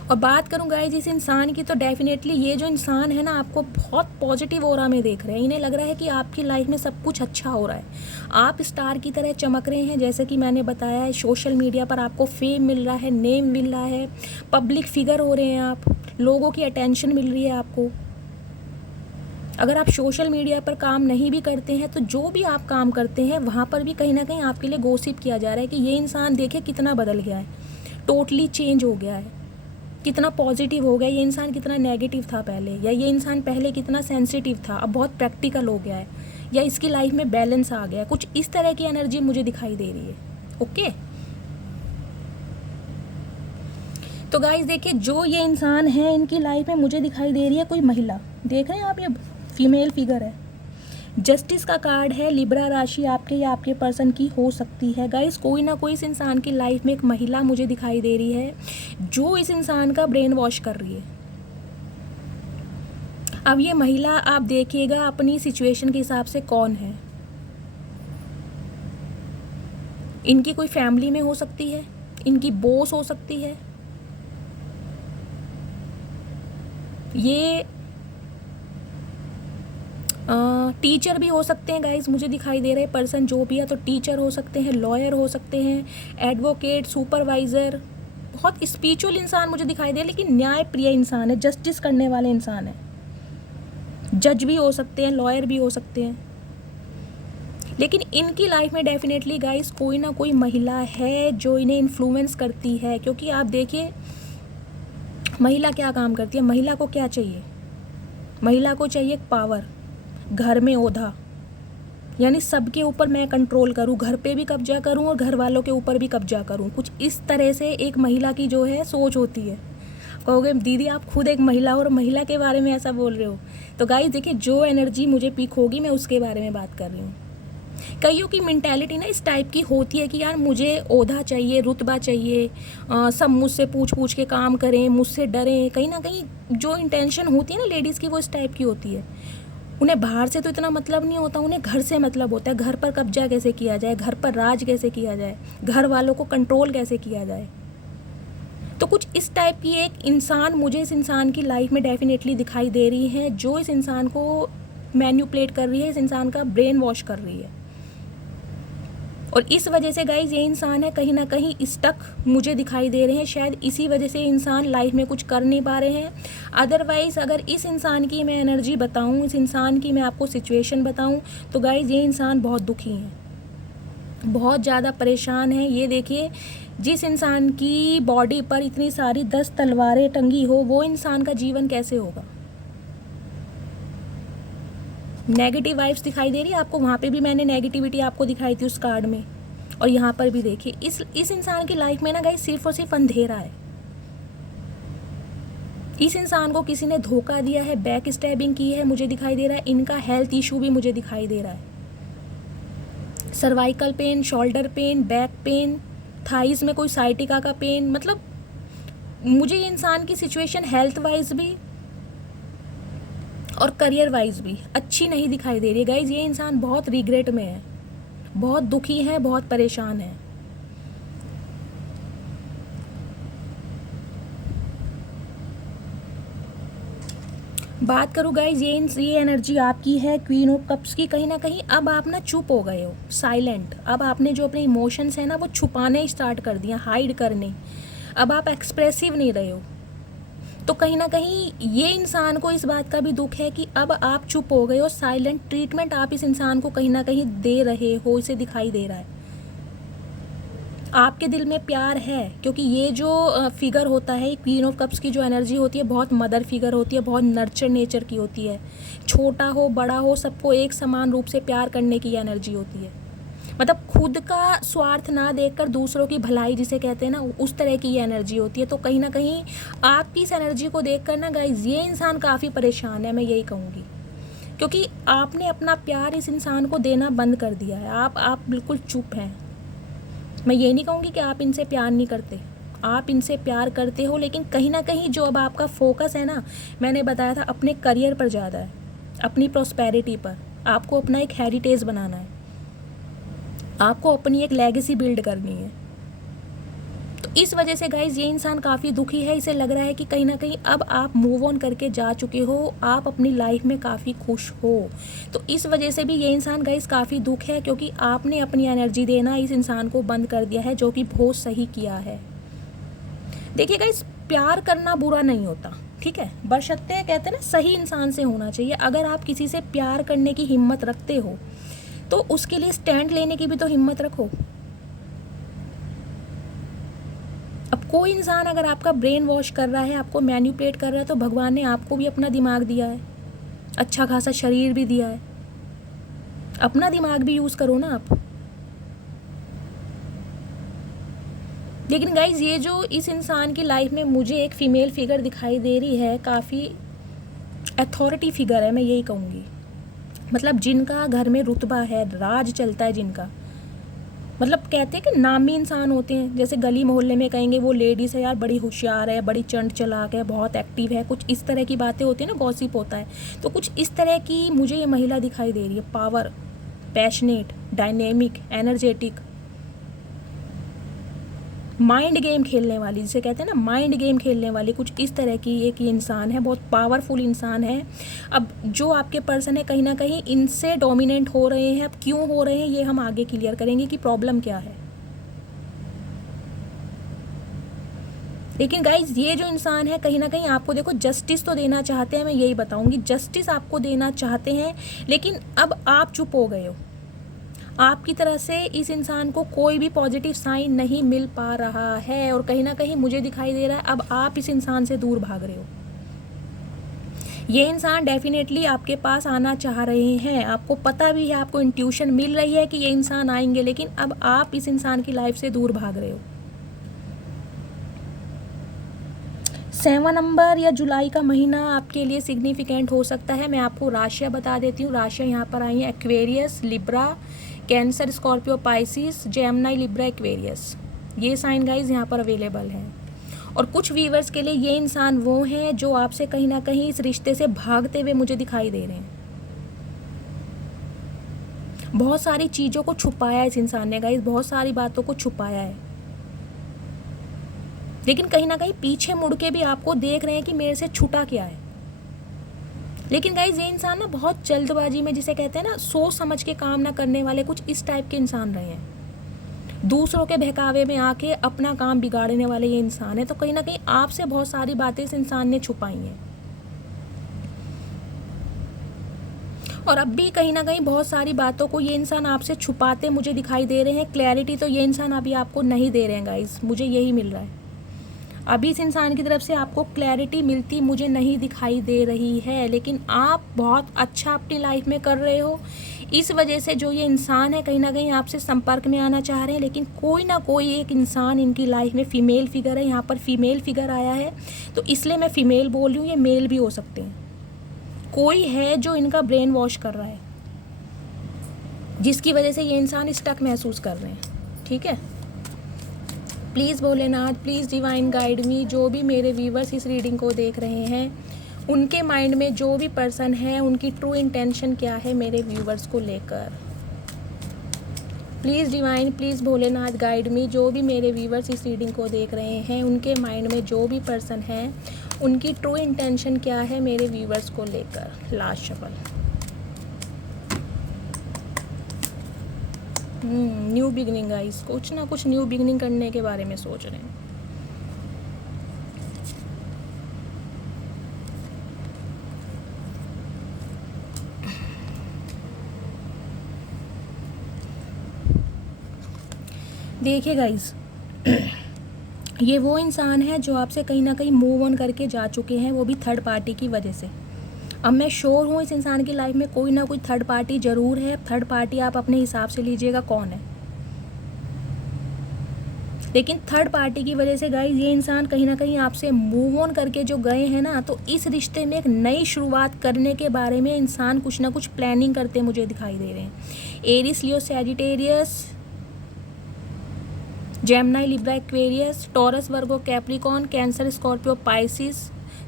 और बात करूँ गाइस इस इंसान की, तो डेफिनेटली ये जो इंसान है ना, आपको बहुत पॉजिटिव ऑरा में देख रहे हैं। इन्हें लग रहा है कि आपकी लाइफ में सब कुछ अच्छा हो रहा है, आप स्टार की तरह चमक रहे हैं। जैसे कि मैंने बताया है, सोशल मीडिया पर आपको फेम मिल रहा है, नेम मिल रहा है, पब्लिक फिगर हो रहे हैं आप, लोगों की अटेंशन मिल रही है आपको। अगर आप सोशल मीडिया पर काम नहीं भी करते हैं, तो जो भी आप काम करते हैं वहाँ पर भी कहीं ना कहीं आपके लिए गॉसिप किया जा रहा है कि ये इंसान देखिए कितना बदल गया है, टोटली चेंज हो गया है, कितना पॉजिटिव हो गया, ये इंसान कितना नेगेटिव था पहले, या ये इंसान पहले कितना सेंसिटिव था अब बहुत प्रैक्टिकल हो गया है, या इसकी लाइफ में बैलेंस आ गया। कुछ इस तरह की एनर्जी मुझे दिखाई दे रही है। ओके, तो गाइस देखिए जो ये इंसान है, इनकी लाइफ में मुझे दिखाई दे रही है कोई महिला। देख रहे हैं आप, ये फीमेल फिगर है, जस्टिस का कार्ड है, लिब्रा राशि आपके या आपके पर्सन की हो सकती है। गाइस कोई ना कोई इस इंसान की लाइफ में एक महिला मुझे दिखाई दे रही है जो इस इंसान का ब्रेन वॉश कर रही है। अब ये महिला आप देखिएगा अपनी सिचुएशन के हिसाब से कौन है। इनकी कोई फैमिली में हो सकती है, इनकी बॉस हो सकती है, ये टीचर भी हो सकते हैं। गाइज मुझे दिखाई दे रहे पर्सन जो भी है, तो टीचर हो सकते हैं, लॉयर हो सकते हैं, एडवोकेट, सुपरवाइज़र, बहुत स्पिरिचुअल इंसान मुझे दिखाई दे, लेकिन न्याय प्रिय इंसान है, जस्टिस करने वाले इंसान है। जज भी हो सकते हैं, लॉयर भी हो सकते हैं, लेकिन इनकी लाइफ में डेफिनेटली गाइज कोई ना कोई महिला है जो इन्हें इन्फ्लुएंस करती है। क्योंकि आप देखिए महिला क्या काम करती है, महिला को क्या चाहिए, महिला को चाहिए पावर, घर में ओधा, यानी सबके ऊपर मैं कंट्रोल करूं, घर पे भी कब्जा करूं और घर वालों के ऊपर भी कब्जा करूं। कुछ इस तरह से एक महिला की जो है सोच होती है। कहोगे दीदी आप खुद एक महिला हो और महिला के बारे में ऐसा बोल रहे हो, तो गाइस देखिए जो एनर्जी मुझे पिक होगी मैं उसके बारे में बात कर रही हूँ। कईयों की मेंटालिटी ना इस टाइप की होती है कि यार मुझे ओधा चाहिए, रुतबा चाहिए, सब मुझसे पूछ पूछ के काम करें, मुझसे डरें। कहीं ना कहीं जो इंटेंशन होती है ना लेडीज़ की, वो इस टाइप की होती है। उन्हें बाहर से तो इतना मतलब नहीं होता, उन्हें घर से मतलब होता है, घर पर कब्जा कैसे किया जाए, घर पर राज कैसे किया जाए, घर वालों को कंट्रोल कैसे किया जाए। तो कुछ इस टाइप की एक इंसान मुझे इस इंसान की लाइफ में डेफिनेटली दिखाई दे रही है, जो इस इंसान को मैन्युपुलेट कर रही है, इस इंसान का ब्रेन वॉश कर रही है। और इस वजह से गाइज ये इंसान है कहीं ना कहीं स्टक मुझे दिखाई दे रहे हैं। शायद इसी वजह से इंसान लाइफ में कुछ कर नहीं पा रहे हैं। अदरवाइज़ अगर इस इंसान की मैं एनर्जी बताऊं, इस इंसान की मैं आपको सिचुएशन बताऊं, तो गाइज ये इंसान बहुत दुखी है, बहुत ज़्यादा परेशान है। ये देखिए जिस इंसान की बॉडी पर इतनी सारी 10 तलवारें टंगी हो, वो इंसान का जीवन कैसे होगा। नेगेटिव वाइब्स दिखाई दे रही है आपको, वहाँ पे भी मैंने नेगेटिविटी आपको दिखाई थी उस कार्ड में, और यहाँ पर भी देखिए इस इंसान की लाइफ में ना गाइस सिर्फ और सिर्फ अंधेरा है। इस इंसान को किसी ने धोखा दिया है, बैक स्टैबिंग की है, मुझे दिखाई दे रहा है। इनका हेल्थ इशू भी मुझे दिखाई दे रहा है, cervical pain, shoulder pain, back pain, thighs में कोई साइटिका का पेन। मतलब मुझे ये इंसान की सिचुएशन हेल्थ वाइज भी और करियर वाइज भी अच्छी नहीं दिखाई दे रही है। गाइज ये इंसान बहुत रिग्रेट में है, बहुत दुखी है, बहुत परेशान है। बात करूँ गाइज ये एनर्जी आपकी है क्वीन ऑफ कप्स की। कहीं ना कहीं अब आप ना चुप हो गए हो, साइलेंट। अब आपने जो अपने इमोशंस है ना वो छुपाने स्टार्ट कर दिया, हाइड करने। अब आप एक्सप्रेसिव नहीं रहे हो। तो कहीं ना कहीं ये इंसान को इस बात का भी दुख है कि अब आप चुप हो गए हो, साइलेंट ट्रीटमेंट आप इस इंसान को कहीं ना कहीं दे रहे हो, इसे दिखाई दे रहा है। आपके दिल में प्यार है, क्योंकि ये जो फिगर होता है, क्वीन ऑफ कप्स की जो एनर्जी होती है बहुत मदर फिगर होती है, बहुत नर्चर नेचर की होती है। छोटा हो बड़ा हो सबको एक समान रूप से प्यार करने की एनर्जी होती है। मतलब खुद का स्वार्थ ना देखकर दूसरों की भलाई जिसे कहते हैं ना, उस तरह की ये एनर्जी होती है। तो कहीं ना कहीं आपकी इस एनर्जी को देखकर ना गाइज ये इंसान काफ़ी परेशान है, मैं यही कहूँगी, क्योंकि आपने अपना प्यार इस इंसान को देना बंद कर दिया है। आप बिल्कुल चुप हैं। मैं ये नहीं कहूँगी कि आप इनसे प्यार नहीं करते, आप इनसे प्यार करते हो, लेकिन कहीं ना कहीं जो अब आपका फोकस है ना, मैंने बताया था अपने करियर पर ज़्यादा है, अपनी प्रॉस्पेरिटी पर। आपको अपना एक हेरिटेज बनाना है, आपको अपनी एक लेगेसी बिल्ड करनी है। तो इस वजह से गाइज ये इंसान काफ़ी दुखी है। इसे लग रहा है कि कहीं ना कहीं अब आप मूव ऑन करके जा चुके हो, आप अपनी लाइफ में काफ़ी खुश हो। तो इस वजह से भी ये इंसान गाइज काफ़ी दुख है, क्योंकि आपने अपनी एनर्जी देना इस इंसान को बंद कर दिया है, जो कि बहुत सही किया है। देखिए गाइज, प्यार करना बुरा नहीं होता, ठीक है, बशर्ते कहते हैं ना सही इंसान से होना चाहिए। अगर आप किसी से प्यार करने की हिम्मत रखते हो तो उसके लिए स्टैंड लेने की भी तो हिम्मत रखो। अब कोई इंसान अगर आपका ब्रेन वॉश कर रहा है, आपको मैनिपुलेट कर रहा है, तो भगवान ने आपको भी अपना दिमाग दिया है, अच्छा खासा शरीर भी दिया है, अपना दिमाग भी यूज़ करो ना आप। लेकिन गाइज ये जो इस इंसान की लाइफ में मुझे एक फ़ीमेल फिगर दिखाई दे रही है, काफ़ी अथॉरिटी फिगर है, मैं यही कहूँगी। मतलब जिनका घर में रुतबा है, राज चलता है जिनका, मतलब कहते हैं कि नामी इंसान होते हैं, जैसे गली मोहल्ले में कहेंगे वो लेडीज़ है यार, बड़ी होशियार है, बड़ी चंड चलाक है, बहुत एक्टिव है, कुछ इस तरह की बातें होती हैं ना, गॉसिप होता है। तो कुछ इस तरह की मुझे ये महिला दिखाई दे रही है, power, passionate, dynamic, energetic, mind game खेलने वाली, जिसे कहते हैं ना माइंड गेम खेलने वाली, कुछ इस तरह की एक ये इंसान है, बहुत पावरफुल इंसान है। अब जो आपके पर्सन है कहीं ना कहीं इनसे डोमिनेंट हो रहे हैं। अब क्यों हो रहे हैं ये हम आगे क्लियर करेंगे कि प्रॉब्लम क्या है। लेकिन गाइज ये जो इंसान है कहीं ना कहीं आपको देखो जस्टिस तो देना चाहते हैं, मैं यही बताऊंगी, जस्टिस आपको देना चाहते हैं, लेकिन अब आप चुप हो गए हो। आपकी तरह से इस इंसान को कोई भी पॉजिटिव साइन नहीं मिल पा रहा है, और कहीं ना कहीं मुझे दिखाई दे रहा है अब आप इस इंसान से दूर भाग रहे हो। ये इंसान डेफिनेटली आपके पास आना चाह रहे हैं, आपको पता भी है, आपको इंट्यूशन मिल रही है कि ये इंसान आएंगे, लेकिन अब आप इस इंसान की लाइफ से दूर भाग रहे हो। 7 नंबर या जुलाई का महीना आपके लिए सिग्निफिकेंट हो सकता है। मैं आपको राशियाँ बता देती हूँ। राशियाँ यहाँ पर आई हैं, Aquarius, Libra, cancer, Scorpio, Pisces, Gemini, Libra, Aquarius. ये साइन गाइज यहाँ पर अवेलेबल हैं। और कुछ व्यूअर्स के लिए ये इंसान वो हैं जो आपसे कहीं ना कहीं इस रिश्ते से भागते हुए मुझे दिखाई दे रहे हैं। बहुत सारी चीज़ों को छुपाया है इस इंसान ने गाइज, बहुत सारी बातों को छुपाया है, लेकिन कहीं ना कहीं पीछे मुड़ के भी आपको देख रहे हैं कि मेरे से छूटा क्या है। लेकिन गाइज ये इंसान ना बहुत जल्दबाजी में, जिसे कहते हैं ना सोच समझ के काम ना करने वाले, कुछ इस टाइप के इंसान रहे हैं। दूसरों के बहकावे में आके अपना काम बिगाड़ने वाले ये इंसान है। तो कहीं ना कहीं आपसे बहुत सारी बातें इस इंसान ने छुपाई हैं, और अब भी कहीं ना कहीं बहुत सारी बातों को ये इंसान आपसे छुपाते मुझे दिखाई दे रहे हैं। क्लैरिटी तो ये इंसान अभी आपको नहीं दे रहे हैं गाइज, मुझे यही मिल रहा है। अभी इस इंसान की तरफ से आपको क्लैरिटी मिलती मुझे नहीं दिखाई दे रही है, लेकिन आप बहुत अच्छा अपनी लाइफ में कर रहे हो। इस वजह से जो ये इंसान है कहीं ना कहीं आपसे संपर्क में आना चाह रहे हैं, लेकिन कोई ना कोई एक इंसान इनकी लाइफ में फीमेल फिगर है। यहाँ पर फीमेल फिगर आया है तो इसलिए मैं फीमेल बोल रही हूँ, ये मेल भी हो सकते हैं। कोई है जो इनका ब्रेन वॉश कर रहा है, जिसकी वजह से ये इंसान स्टक महसूस कर रहे हैं। ठीक है, please Bholenath, please divine guide me. जो भी मेरे व्यूवर्स इस रीडिंग को देख रहे हैं, उनके माइंड में जो भी पर्सन है, उनकी ट्रू इंटेंशन क्या है मेरे व्यूवर्स को लेकर। Please divine, please Bholenath guide me. जो भी मेरे व्यूवर्स इस रीडिंग को देख रहे हैं, उनके माइंड में जो भी पर्सन है, उनकी ट्रू इंटेंशन क्या है मेरे व्यूवर्स को लेकर। Last shuffle, new beginning guys, कुछ ना कुछ न्यू बिगनिंग करने के बारे में सोच रहे हैं। देखिए गाइस, ये वो इंसान है जो आपसे कहीं ना कहीं मूव ऑन करके जा चुके हैं, वो भी थर्ड पार्टी की वजह से। अब मैं श्योर हूँ इस इंसान की लाइफ में कोई ना कोई थर्ड पार्टी ज़रूर है। थर्ड पार्टी आप अपने हिसाब से लीजिएगा कौन है, लेकिन थर्ड पार्टी की वजह से गाइस ये इंसान कहीं ना कहीं आपसे मूव ऑन करके जो गए हैं ना, तो इस रिश्ते में एक नई शुरुआत करने के बारे में इंसान कुछ ना कुछ प्लानिंग करते मुझे दिखाई दे रहे हैं। Aries, Leo, Sagittarius, Gemini, Libra, Aquarius, Taurus, Virgo, Capricorn, Cancer, Scorpio, Pisces.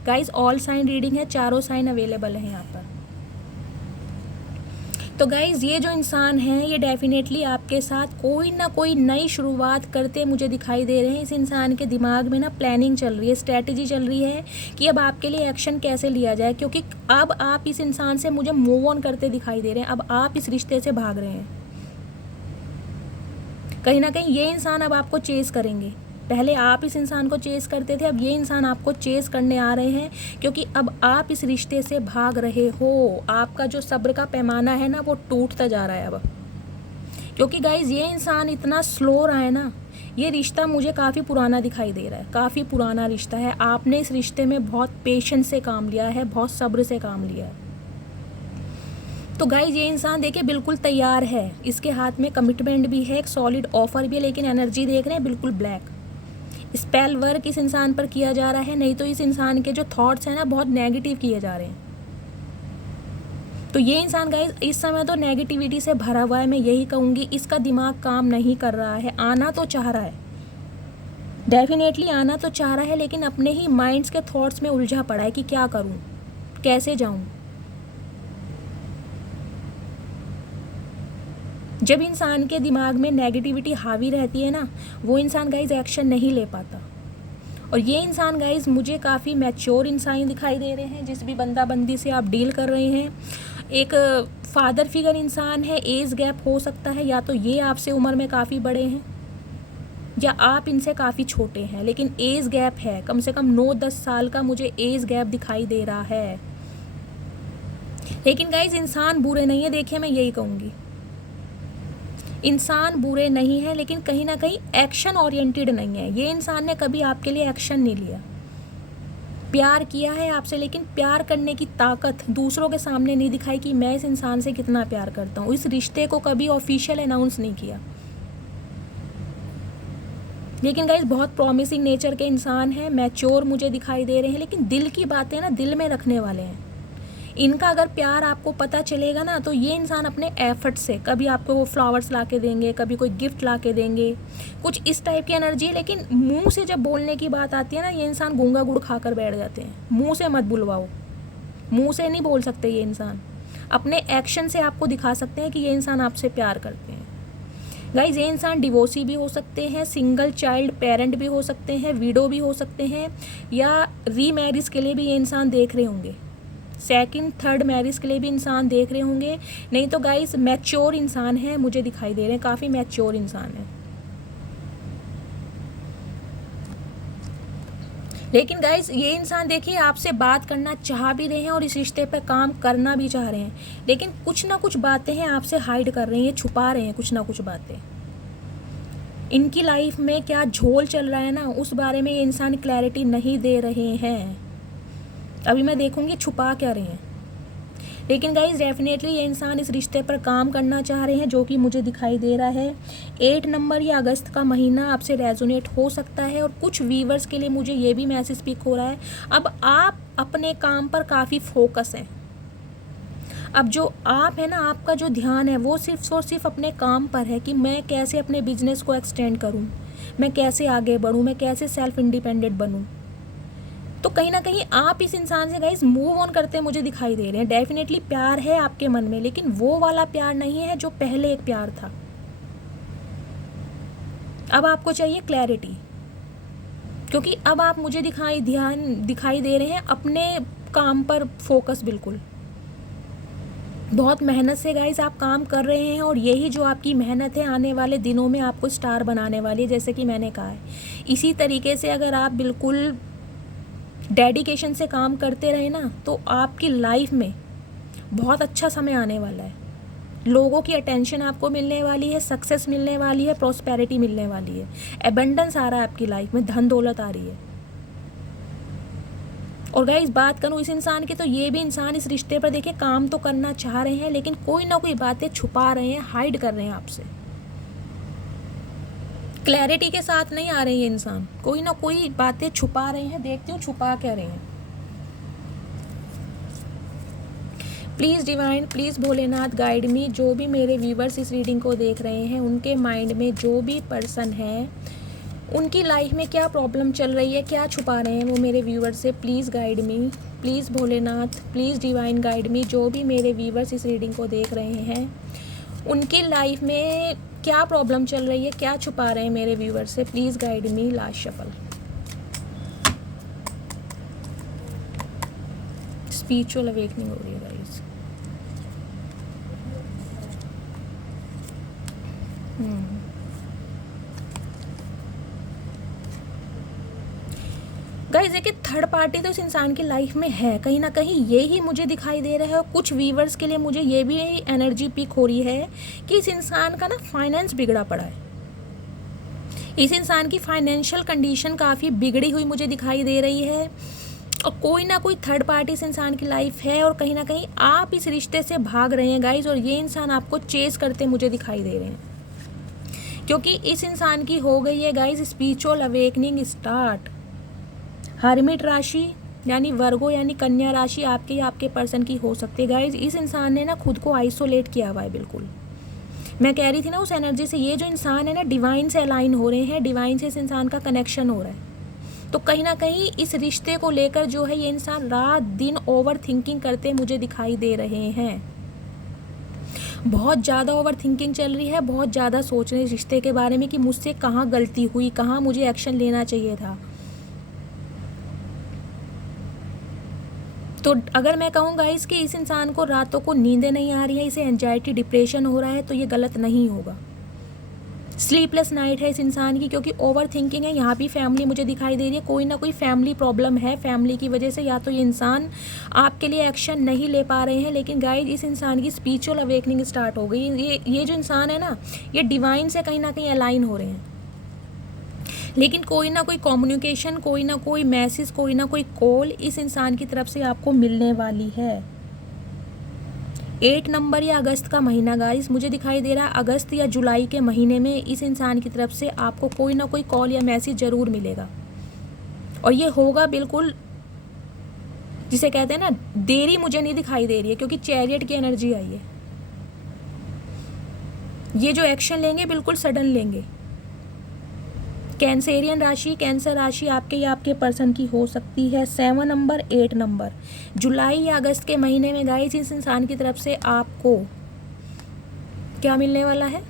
Guys all sign reading है, चारों साइन अवेलेबल है यहाँ पर। तो गाइज़ ये जो इंसान है ये डेफिनेटली आपके साथ कोई ना कोई नई शुरुआत करते मुझे दिखाई दे रहे हैं। इस इंसान के दिमाग में ना प्लानिंग चल रही है, स्ट्रैटेजी चल रही है कि अब आपके लिए एक्शन कैसे लिया जाए, क्योंकि अब आप इस इंसान से मुझे मूव ऑन करते दिखाई दे रहे हैं। अब आप इस रिश्ते से भाग रहे हैं। कहीं ना कहीं ये इंसान अब आपको चेज़ करेंगे। पहले आप इस इंसान को चेज़ करते थे, अब ये इंसान आपको चेज़ करने आ रहे हैं, क्योंकि अब आप इस रिश्ते से भाग रहे हो। आपका जो सब्र का पैमाना है ना वो टूटता जा रहा है अब, क्योंकि गाइज़ ये इंसान इतना स्लो रहा है ना। ये रिश्ता मुझे काफ़ी पुराना दिखाई दे रहा है, काफ़ी पुराना रिश्ता है। आपने इस रिश्ते में बहुत पेशेंस से काम लिया है, बहुत सब्र से काम लिया है। तो गाइज ये इंसान देखिए बिल्कुल तैयार है, इसके हाथ में कमिटमेंट भी है, एक सॉलिड ऑफर भी है, लेकिन एनर्जी देख रहे हैं बिल्कुल ब्लैक। स्पेल वर्क इस इंसान पर किया जा रहा है, नहीं तो इस इंसान के जो थॉट्स हैं ना बहुत नेगेटिव किए जा रहे हैं। तो ये इंसान गाइज इस समय तो नेगेटिविटी से भरा हुआ है। मैं यही कहूँगी, इसका दिमाग काम नहीं कर रहा है। आना तो चाह रहा है, डेफिनेटली आना तो चाह रहा है, लेकिन अपने ही माइंड्स के थॉट्स में उलझा पड़ा है कि क्या करूँ, कैसे जाऊँ। जब इंसान के दिमाग में नेगेटिविटी हावी रहती है ना, वो इंसान गाइज एक्शन नहीं ले पाता। और ये इंसान गाइज मुझे काफ़ी मैच्योर इंसान दिखाई दे रहे हैं। जिस भी बंदा बंदी से आप डील कर रहे हैं, एक फादर फिगर इंसान है। एज गैप हो सकता है, या तो ये आपसे उम्र में काफ़ी बड़े हैं या आप इनसे काफ़ी छोटे हैं, लेकिन एज गैप है। कम से कम 9-10 साल का मुझे एज गैप दिखाई दे रहा है। लेकिन गाइज इंसान बुरे नहीं है, देखिए मैं यही कहूँगी, इंसान बुरे नहीं है, लेकिन कहीं ना कहीं एक्शन ओरिएंटेड नहीं है। ये इंसान ने कभी आपके लिए एक्शन नहीं लिया। प्यार किया है आपसे, लेकिन प्यार करने की ताकत दूसरों के सामने नहीं दिखाई कि मैं इस इंसान से कितना प्यार करता हूँ। इस रिश्ते को कभी ऑफिशियल अनाउंस नहीं किया। लेकिन गाइस बहुत प्रॉमिसिंग नेचर के इंसान हैं, मैच्योर मुझे दिखाई दे रहे हैं, लेकिन दिल की बातें ना दिल में रखने वाले हैं। इनका अगर प्यार आपको पता चलेगा ना, तो ये इंसान अपने एफर्ट से कभी आपको वो फ्लावर्स ला के देंगे, कभी कोई गिफ्ट ला के देंगे, कुछ इस टाइप की एनर्जी है। लेकिन मुंह से जब बोलने की बात आती है ना, ये इंसान गूंगा गुड़ खाकर बैठ जाते हैं। मुंह से मत बुलवाओ, मुंह से नहीं बोल सकते ये इंसान, अपने एक्शन से आपको दिखा सकते हैं कि ये इंसान आपसे प्यार करते हैं। गाइज ये इंसान डिवोर्सी भी हो सकते हैं, सिंगल चाइल्ड पेरेंट भी हो सकते हैं, विडो भी हो सकते हैं, या रीमैरिज के लिए भी ये इंसान देख रहे होंगे, सेकंड थर्ड मैरिज के लिए भी इंसान देख रहे होंगे। नहीं तो गाइस मैच्योर इंसान है, मुझे दिखाई दे रहे हैं, काफ़ी मैच्योर इंसान है। लेकिन गाइस ये इंसान देखिए आपसे बात करना चाह भी रहे हैं और इस रिश्ते पर काम करना भी चाह रहे हैं, लेकिन कुछ ना कुछ बातें हैं आपसे हाइड कर रहे हैं, छुपा रहे हैं कुछ ना कुछ बातें। इनकी लाइफ में क्या झोल चल रहा है ना, उस बारे में ये इंसान क्लैरिटी नहीं दे रहे हैं। अभी मैं देखूंगी छुपा क्या रहे हैं। लेकिन गाइज डेफिनेटली ये इंसान इस रिश्ते पर काम करना चाह रहे हैं, जो कि मुझे दिखाई दे रहा है। 8 नंबर या अगस्त का महीना आपसे रेजोनेट हो सकता है। और कुछ व्यूवर्स के लिए मुझे ये भी मैसेज पिक हो रहा है, अब आप अपने काम पर काफ़ी फोकस हैं। अब जो आप है ना, आपका जो ध्यान है वो सिर्फ और सिर्फ अपने काम पर है कि मैं कैसे अपने बिजनेस को एक्सटेंड करूँ, मैं कैसे आगे बढ़ूँ, मैं कैसे सेल्फ इंडिपेंडेंट बनूँ। तो कहीं ना कहीं आप इस इंसान से गाइस मूव ऑन करते मुझे दिखाई दे रहे हैं। डेफिनेटली प्यार है आपके मन में, लेकिन वो वाला प्यार नहीं है जो पहले एक प्यार था। अब आपको चाहिए क्लैरिटी, क्योंकि अब आप मुझे दिखाई दे रहे हैं अपने काम पर फोकस। बिल्कुल बहुत मेहनत से गाइस आप काम कर रहे हैं, और यही जो आपकी मेहनत है आने वाले दिनों में आपको स्टार बनाने वाली है, जैसे कि मैंने कहा है। इसी तरीके से अगर आप बिल्कुल डेडिकेशन से काम करते रहे ना, तो आपकी लाइफ में बहुत अच्छा समय आने वाला है। लोगों की अटेंशन आपको मिलने वाली है, सक्सेस मिलने वाली है, प्रॉस्पेरिटी मिलने वाली है, एबंडेंस आ रहा है आपकी लाइफ में, धन दौलत आ रही है। और गाइस बात करूँ इस इंसान की, तो ये भी इंसान इस रिश्ते पर देखिए काम तो करना चाह रहे हैं, लेकिन कोई ना कोई बातें छुपा रहे हैं, हाइड कर रहे हैं आपसे। क्लैरिटी के साथ नहीं आ रहे हैं ये इंसान, कोई ना कोई बातें छुपा रहे हैं। देखती हूँ छुपा क्या रहे हैं। Please divine, please Bholenath guide me. जो भी मेरे व्यूवर्स इस रीडिंग को देख रहे हैं, उनके माइंड में जो भी पर्सन है, उनकी लाइफ में क्या प्रॉब्लम चल रही है, क्या छुपा रहे हैं वो मेरे व्यूवर्स से। Please guide me, please Bholenath, please divine guide me. जो भी मेरे व्यूवर्स इस रीडिंग को देख रहे हैं, उनकी लाइफ में क्या प्रॉब्लम चल रही है, क्या छुपा रहे हैं मेरे व्यूवर्स से। Please guide me. Last shuffle. Spiritual awakening हो रही है गाइस। गाइस देखिए, थर्ड पार्टी तो इस इंसान की लाइफ में है, कहीं ना कहीं ये ही मुझे दिखाई दे रहा है। और कुछ व्यूवर्स के लिए मुझे ये भी एनर्जी पिक हो रही है कि इस इंसान का ना फाइनेंस बिगड़ा पड़ा है। इस इंसान की फाइनेंशियल कंडीशन काफ़ी बिगड़ी हुई मुझे दिखाई दे रही है, और कोई ना कोई थर्ड पार्टी इस इंसान की लाइफ है, और कहीं ना कहीं आप इस रिश्ते से भाग रहे हैं गाइस, और ये इंसान आपको चेस करते मुझे दिखाई दे रहे हैं, क्योंकि इस इंसान की हो गई है guys spiritual awakening start. Hermit राशि यानी वर्गो यानी कन्या राशि आपके या आपके पर्सन की हो सकती है गाइज। इस इंसान ने ना खुद को आइसोलेट किया हुआ है बिल्कुल। मैं कह रही थी ना उस एनर्जी से, ये जो इंसान है ना डिवाइन से अलाइन हो रहे हैं, डिवाइन से इस इंसान का कनेक्शन हो रहा है। तो कहीं ना कहीं इस रिश्ते को लेकर जो है ये इंसान रात दिन ओवर थिंकिंग करते मुझे दिखाई दे रहे हैं। बहुत ज़्यादा ओवर थिंकिंग चल रही है, बहुत ज़्यादा सोच रहे हैं रिश्ते के बारे में कि मुझसे कहाँ गलती हुई, कहाँ मुझे एक्शन लेना चाहिए था। तो अगर मैं कहूँ गाइस कि इस इंसान को रातों को नींदें नहीं आ रही है, इसे एंजाइटी डिप्रेशन हो रहा है, तो ये गलत नहीं होगा। स्लीपलेस नाइट है इस इंसान की, क्योंकि ओवर थिंकिंग है। यहाँ भी फैमिली मुझे दिखाई दे रही है, कोई ना कोई फैमिली प्रॉब्लम है, फैमिली की वजह से या तो ये इंसान आपके लिए एक्शन नहीं ले पा रहे हैं। लेकिन गाइस इस इंसान की स्पिरिचुअल अवेकनिंग स्टार्ट हो गई। ये जो इंसान है ना, ये डिवाइन से कहीं ना कहीं अलाइन हो रहे हैं, लेकिन कोई ना कोई कम्युनिकेशन, कोई ना कोई मैसेज, कोई ना कोई कॉल इस इंसान की तरफ से आपको मिलने वाली है। 8 नंबर या अगस्त का महीना गाइस मुझे दिखाई दे रहा है, अगस्त या जुलाई के महीने में इस इंसान की तरफ से आपको कोई ना कोई कॉल या मैसेज ज़रूर मिलेगा, और ये होगा बिल्कुल, जिसे कहते हैं ना, देरी मुझे नहीं दिखाई दे रही है, क्योंकि चैरियट की एनर्जी आई है। ये जो एक्शन लेंगे बिल्कुल सडन लेंगे। कैंसेरियन राशि, कैंसर राशि आपके या आपके पर्सन की हो सकती है। 7 नंबर 8 नंबर जुलाई या अगस्त के महीने में गाइस इस इंसान की तरफ से आपको क्या मिलने वाला है,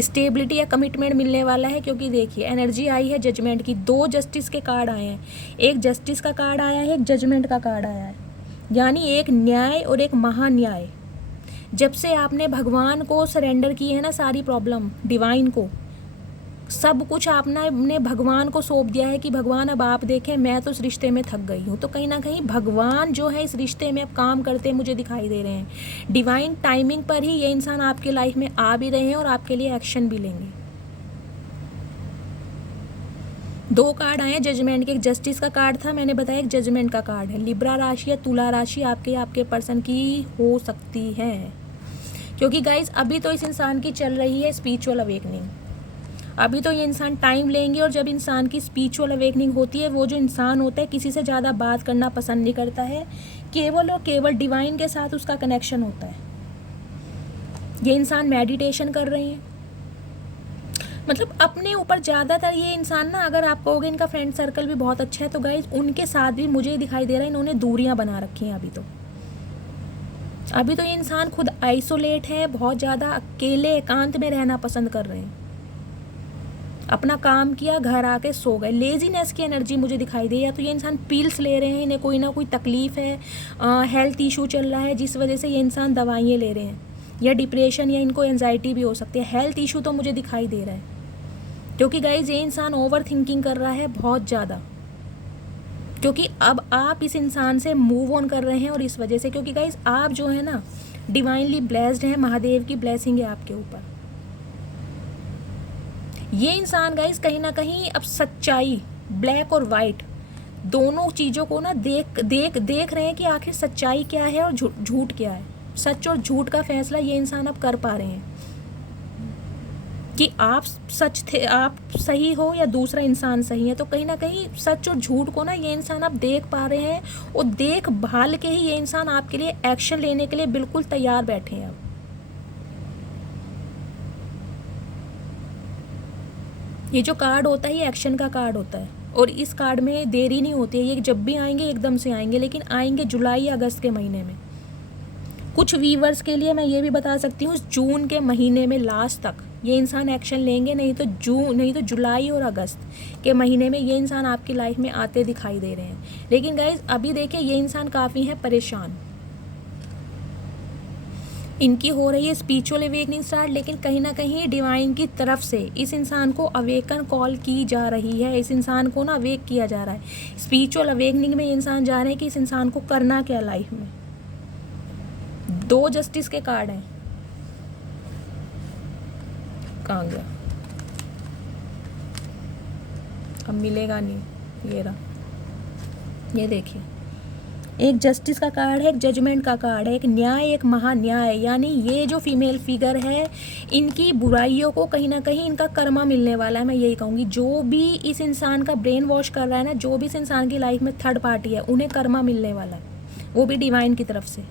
स्टेबिलिटी या कमिटमेंट मिलने वाला है। क्योंकि देखिए एनर्जी आई है जजमेंट की, 2 जस्टिस के कार्ड आए हैं, एक जस्टिस का कार्ड आया है, एक जजमेंट का कार्ड आया है, यानी एक न्याय और एक महान्याय। जब से आपने भगवान को सरेंडर की है ना सारी प्रॉब्लम, डिवाइन को सब कुछ आपने भगवान को सौंप दिया है कि भगवान अब आप देखें, मैं तो इस रिश्ते में थक गई हूँ। तो कहीं ना कहीं भगवान जो है इस रिश्ते में अब काम करते मुझे दिखाई दे रहे हैं। डिवाइन टाइमिंग पर ही ये इंसान आपके लाइफ में आ भी रहे हैं और आपके लिए एक्शन भी लेंगे। 2 कार्ड आए हैं जजमेंट के, एक जस्टिस का कार्ड था, मैंने बताया एक जजमेंट का कार्ड है। लिब्रा राशि या तुला राशि आपके पर्सन की हो सकती है, क्योंकि गाइज अभी तो इस इंसान की चल रही है स्पिरिचुअल अवेकनिंग। अभी तो ये इंसान टाइम लेंगे, और जब इंसान की स्पिरिचुअल अवेकनिंग होती है, वो जो इंसान होता है किसी से ज़्यादा बात करना पसंद नहीं करता है, केवल और केवल डिवाइन के साथ उसका कनेक्शन होता है। ये इंसान मेडिटेशन कर रहे हैं, मतलब अपने ऊपर ज़्यादातर ये इंसान ना, अगर आप कहोगे इनका फ्रेंड सर्कल भी बहुत अच्छा है, तो गाइज उनके साथ भी मुझे दिखाई दे रहा है इन्होंने दूरियां बना रखी हैं। अभी तो ये इंसान खुद आइसोलेट है, बहुत ज़्यादा अकेले एकांत में रहना पसंद कर रहे हैं। अपना काम किया, घर आके सो गए, लेजीनेस की एनर्जी मुझे दिखाई दे। या तो ये इंसान पिल्स ले रहे हैं, इन्हें कोई ना कोई तकलीफ़ है, हेल्थ इशू चल रहा है, जिस वजह से ये इंसान दवाइयाँ ले रहे हैं, या डिप्रेशन या इनको एंजाइटी भी हो सकती है। हेल्थ इशू तो मुझे दिखाई दे रहा है, क्योंकि गाइज ये इंसान ओवर थिंकिंग कर रहा है बहुत ज़्यादा, क्योंकि अब आप इस इंसान से मूव ऑन कर रहे हैं। और इस वजह से, क्योंकि गाइज आप जो है ना डिवाइनली ब्लेस्ड हैं, महादेव की ब्लेसिंग है आपके ऊपर। ये इंसान गाइस कहीं ना कहीं अब सच्चाई, ब्लैक और वाइट दोनों चीज़ों को ना देख रहे हैं कि आखिर सच्चाई क्या है और झूठ क्या है। सच और झूठ का फैसला ये इंसान अब कर पा रहे हैं कि आप सच थे, आप सही हो या दूसरा इंसान सही है। तो कहीं ना कहीं सच और झूठ को ना ये इंसान अब देख पा रहे हैं और देख भाल के ही ये इंसान आपके लिए एक्शन लेने के लिए बिल्कुल तैयार बैठे हैं। अब ये जो कार्ड होता है ये एक्शन का कार्ड होता है और इस कार्ड में देरी नहीं होती है। ये जब भी आएंगे एकदम से आएंगे, लेकिन आएंगे जुलाई या अगस्त के महीने में। कुछ वीवर्स के लिए मैं ये भी बता सकती हूँ जून के महीने में लास्ट तक ये इंसान एक्शन लेंगे, नहीं तो जुलाई और अगस्त के महीने में ये इंसान आपकी लाइफ में आते दिखाई दे रहे हैं। लेकिन गाइज अभी देखिए ये इंसान काफ़ी है परेशान, इनकी हो रही है स्पिरिचुअल अवेकनिंग स्टार्ट, लेकिन कहीं ना कहीं डिवाइन की तरफ से इस इंसान को अवेकन कॉल की जा रही है। इस इंसान को ना अवेक किया जा रहा है। स्पिरिचुअल अवेकनिंग में इंसान जा रहे हैं कि इस इंसान को करना क्या लाइफ में। 2 जस्टिस के कार्ड हैं, कहाँ गया, अब मिलेगा नहीं, ये रहा, ये देखिए एक जस्टिस का कार्ड है, एक जजमेंट का कार्ड है, एक न्याय, एक महान्याय। यानी ये जो फीमेल फिगर है इनकी बुराइयों को कहीं ना कहीं इनका कर्मा मिलने वाला है। मैं यही कहूँगी जो भी इस इंसान का ब्रेन वॉश कर रहा है ना, जो भी इस इंसान की लाइफ में थर्ड पार्टी है, उन्हें कर्मा मिलने वाला है, वो भी डिवाइन की तरफ से।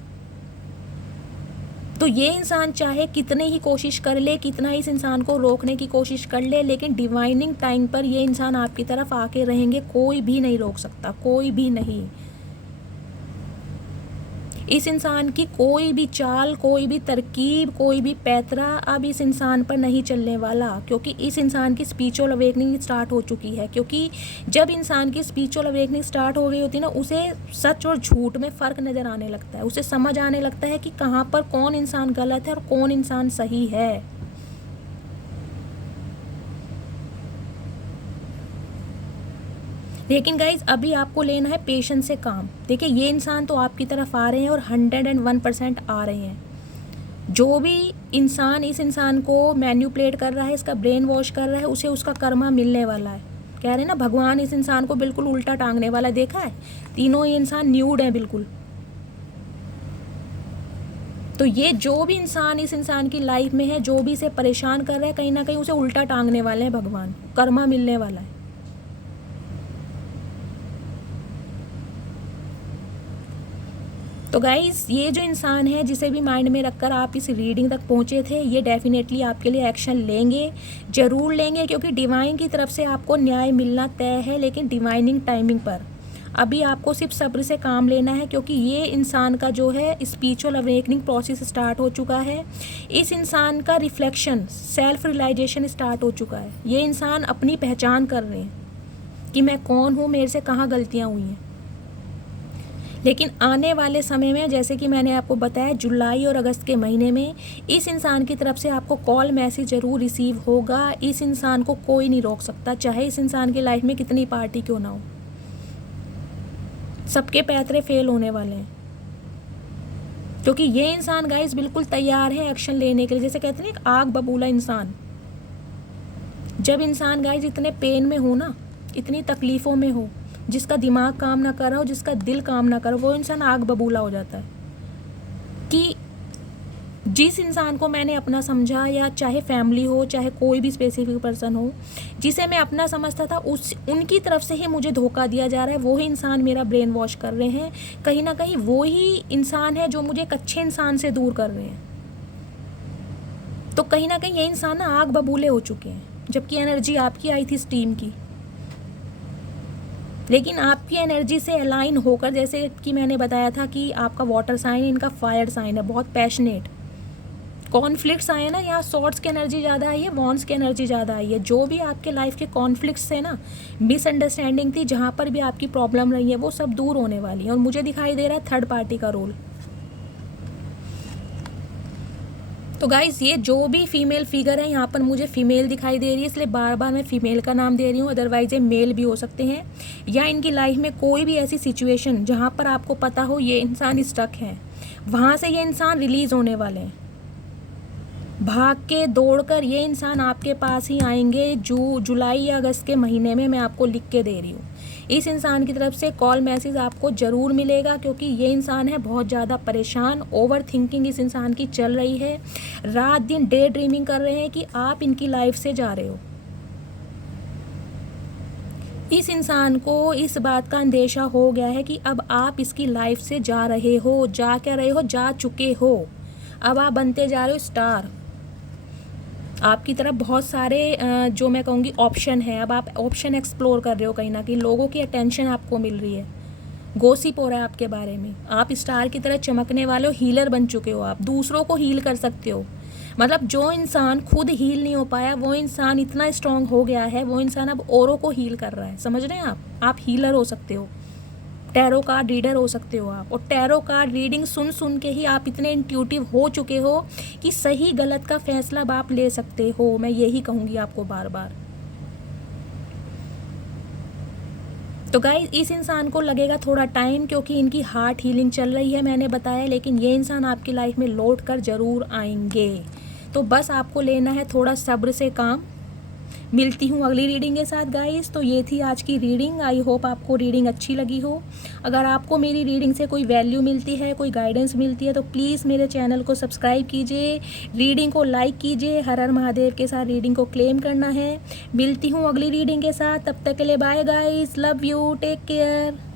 तो ये इंसान चाहे कितने ही कोशिश कर ले, कितना इस इंसान को रोकने की कोशिश कर ले, लेकिन डिवाइनिंग टाइम पर ये इंसान आपकी तरफ आके रहेंगे। कोई भी नहीं रोक सकता, कोई भी नहीं। इस इंसान की कोई भी चाल, कोई भी तरकीब, कोई भी पैतरा अब इस इंसान पर नहीं चलने वाला, क्योंकि इस इंसान की स्पिरिचुअल अवेकनिंग स्टार्ट हो चुकी है। क्योंकि जब इंसान की स्पिरिचुअल अवेकनिंग स्टार्ट हो गई होती है ना, उसे सच और झूठ में फ़र्क नज़र आने लगता है। उसे समझ आने लगता है कि कहाँ पर कौन इंसान गलत है और कौन इंसान सही है। लेकिन गाइज अभी आपको लेना है पेशेंस से काम। देखिए ये इंसान तो आपकी तरफ आ रहे हैं और 101% आ रहे हैं। जो भी इंसान इस इंसान को मैन्युपुलेट कर रहा है, इसका ब्रेन वॉश कर रहा है, उसे उसका कर्मा मिलने वाला है। कह रहे हैं ना भगवान इस इंसान को बिल्कुल उल्टा टांगने वाला। देखा है, तीनों ये इंसान न्यूड है बिल्कुल। तो ये जो भी इंसान इस इंसान की लाइफ में है, जो भी इसे परेशान कर रहा है, कहीं ना कहीं उसे उल्टा टांगने वाले हैं भगवान, कर्मा मिलने वाला है। तो गाइज़ ये जो इंसान है जिसे भी माइंड में रखकर आप इस रीडिंग तक पहुँचे थे, ये डेफिनेटली आपके लिए एक्शन लेंगे, ज़रूर लेंगे, क्योंकि डिवाइन की तरफ से आपको न्याय मिलना तय है। लेकिन डिवाइनिंग टाइमिंग पर अभी आपको सिर्फ सब्र से काम लेना है, क्योंकि ये इंसान का जो है स्पिरिचुअल अवेकनिंग प्रोसेस स्टार्ट हो चुका है। इस इंसान का रिफ्लेक्शन, सेल्फ रियलाइजेशन स्टार्ट हो चुका है। ये इंसान अपनी पहचान कर रहे हैं कि मैं कौन हूँ, मेरे से कहाँ गलतियाँ हुई हैं। लेकिन आने वाले समय में, जैसे कि मैंने आपको बताया, जुलाई और अगस्त के महीने में इस इंसान की तरफ से आपको कॉल मैसेज ज़रूर रिसीव होगा। इस इंसान को कोई नहीं रोक सकता, चाहे इस इंसान की लाइफ में कितनी पार्टी क्यों ना हो। सबके पैतरे फेल होने वाले हैं, क्योंकि ये इंसान गाइस बिल्कुल तैयार है एक्शन लेने के लिए। जैसे कहते हैं एक आग बबूला इंसान, जब इंसान गाइस इतने पेन में हो ना, इतनी तकलीफ़ों में हो, जिसका दिमाग काम ना कर रहा हो, जिसका दिल काम ना कर, वो इंसान आग बबूला हो जाता है। कि जिस इंसान को मैंने अपना समझा, या चाहे फैमिली हो, चाहे कोई भी स्पेसिफिक पर्सन हो, जिसे मैं अपना समझता था, उनकी तरफ से ही मुझे धोखा दिया जा रहा है। वो ही इंसान मेरा ब्रेन वॉश कर रहे हैं। कहीं ना कहीं वो ही इंसान है जो मुझे एक अच्छे इंसान से दूर कर रहे हैं। तो कहीं ना कहीं ये इंसान ना आग बबूले हो चुके हैं, जबकि एनर्जी आपकी आई थी स्टीम की। लेकिन आपकी एनर्जी से अलाइन होकर, जैसे कि मैंने बताया था कि आपका वाटर साइन, इनका फायर साइन है, बहुत पैशनेट। कॉन्फ्लिक्ट्स आए ना, यहाँ सॉर्ड्स की एनर्जी ज़्यादा आई है, वॉन्ड्स की एनर्जी ज़्यादा आई है। जो भी आपके लाइफ के कॉन्फ्लिक्ट्स से ना, मिसअंडरस्टैंडिंग थी, जहाँ पर भी आपकी प्रॉब्लम रही है, वो सब दूर होने वाली है। और मुझे दिखाई दे रहा है थर्ड पार्टी का रोल। तो गाइज़ ये जो भी फीमेल फिगर है, यहाँ पर मुझे फीमेल दिखाई दे रही है, इसलिए बार बार मैं फीमेल का नाम दे रही हूँ। अदरवाइज़ ये मेल भी हो सकते हैं, या इनकी लाइफ में कोई भी ऐसी सिचुएशन जहाँ पर आपको पता हो ये इंसान स्टक है, वहाँ से ये इंसान रिलीज़ होने वाले हैं। भाग के दौड़ कर ये इंसान आपके पास ही आएंगे जुलाई या अगस्त के महीने में, मैं आपको लिख के दे रही हूँ। इस इंसान की तरफ से कॉल मैसेज आपको ज़रूर मिलेगा, क्योंकि ये इंसान है बहुत ज़्यादा परेशान। ओवर थिंकिंग इस इंसान की चल रही है, रात दिन डे ड्रीमिंग कर रहे हैं कि आप इनकी लाइफ से जा रहे हो। इस इंसान को इस बात का अंदेशा हो गया है कि अब आप इसकी लाइफ से जा रहे हो, जा क्या रहे हो, जा चुके हो। अब आप बनते जा रहे हो स्टार। आपकी तरफ बहुत सारे जो मैं कहूँगी ऑप्शन है। अब आप ऑप्शन एक्सप्लोर कर रहे हो, कहीं ना कहीं लोगों की अटेंशन आपको मिल रही है, गॉसिप हो रहा है आपके बारे में। आप स्टार की तरह चमकने वाले हो, हीलर बन चुके हो, आप दूसरों को हील कर सकते हो। मतलब जो इंसान खुद हील नहीं हो पाया, वो इंसान इतना स्ट्रांग हो गया है, वो इंसान अब औरों को हील कर रहा है। समझ रहे हैं आप हीलर हो सकते हो, टैरो कार्ड रीडर हो सकते हो आप। और टैरो कार्ड रीडिंग सुन सुन के ही आप इतने इंट्यूटिव हो चुके हो कि सही गलत का फैसला अब आप ले सकते हो। मैं यही कहूँगी आपको बार बार। तो गाइस, इस इंसान को लगेगा थोड़ा टाइम, क्योंकि इनकी हार्ट हीलिंग चल रही है, मैंने बताया। लेकिन ये इंसान आपकी लाइफ में लौट कर ज़रूर आएंगे। तो बस आपको लेना है थोड़ा सब्र से काम। मिलती हूँ अगली रीडिंग के साथ गाइस। तो ये थी आज की रीडिंग। आई होप आपको रीडिंग अच्छी लगी हो। अगर आपको मेरी रीडिंग से कोई वैल्यू मिलती है, कोई गाइडेंस मिलती है, तो प्लीज़ मेरे चैनल को सब्सक्राइब कीजिए, रीडिंग को लाइक कीजिए। हर हर महादेव के साथ रीडिंग को क्लेम करना है। मिलती हूँ अगली रीडिंग के साथ, तब तक के लिए bye guys, love you, take care.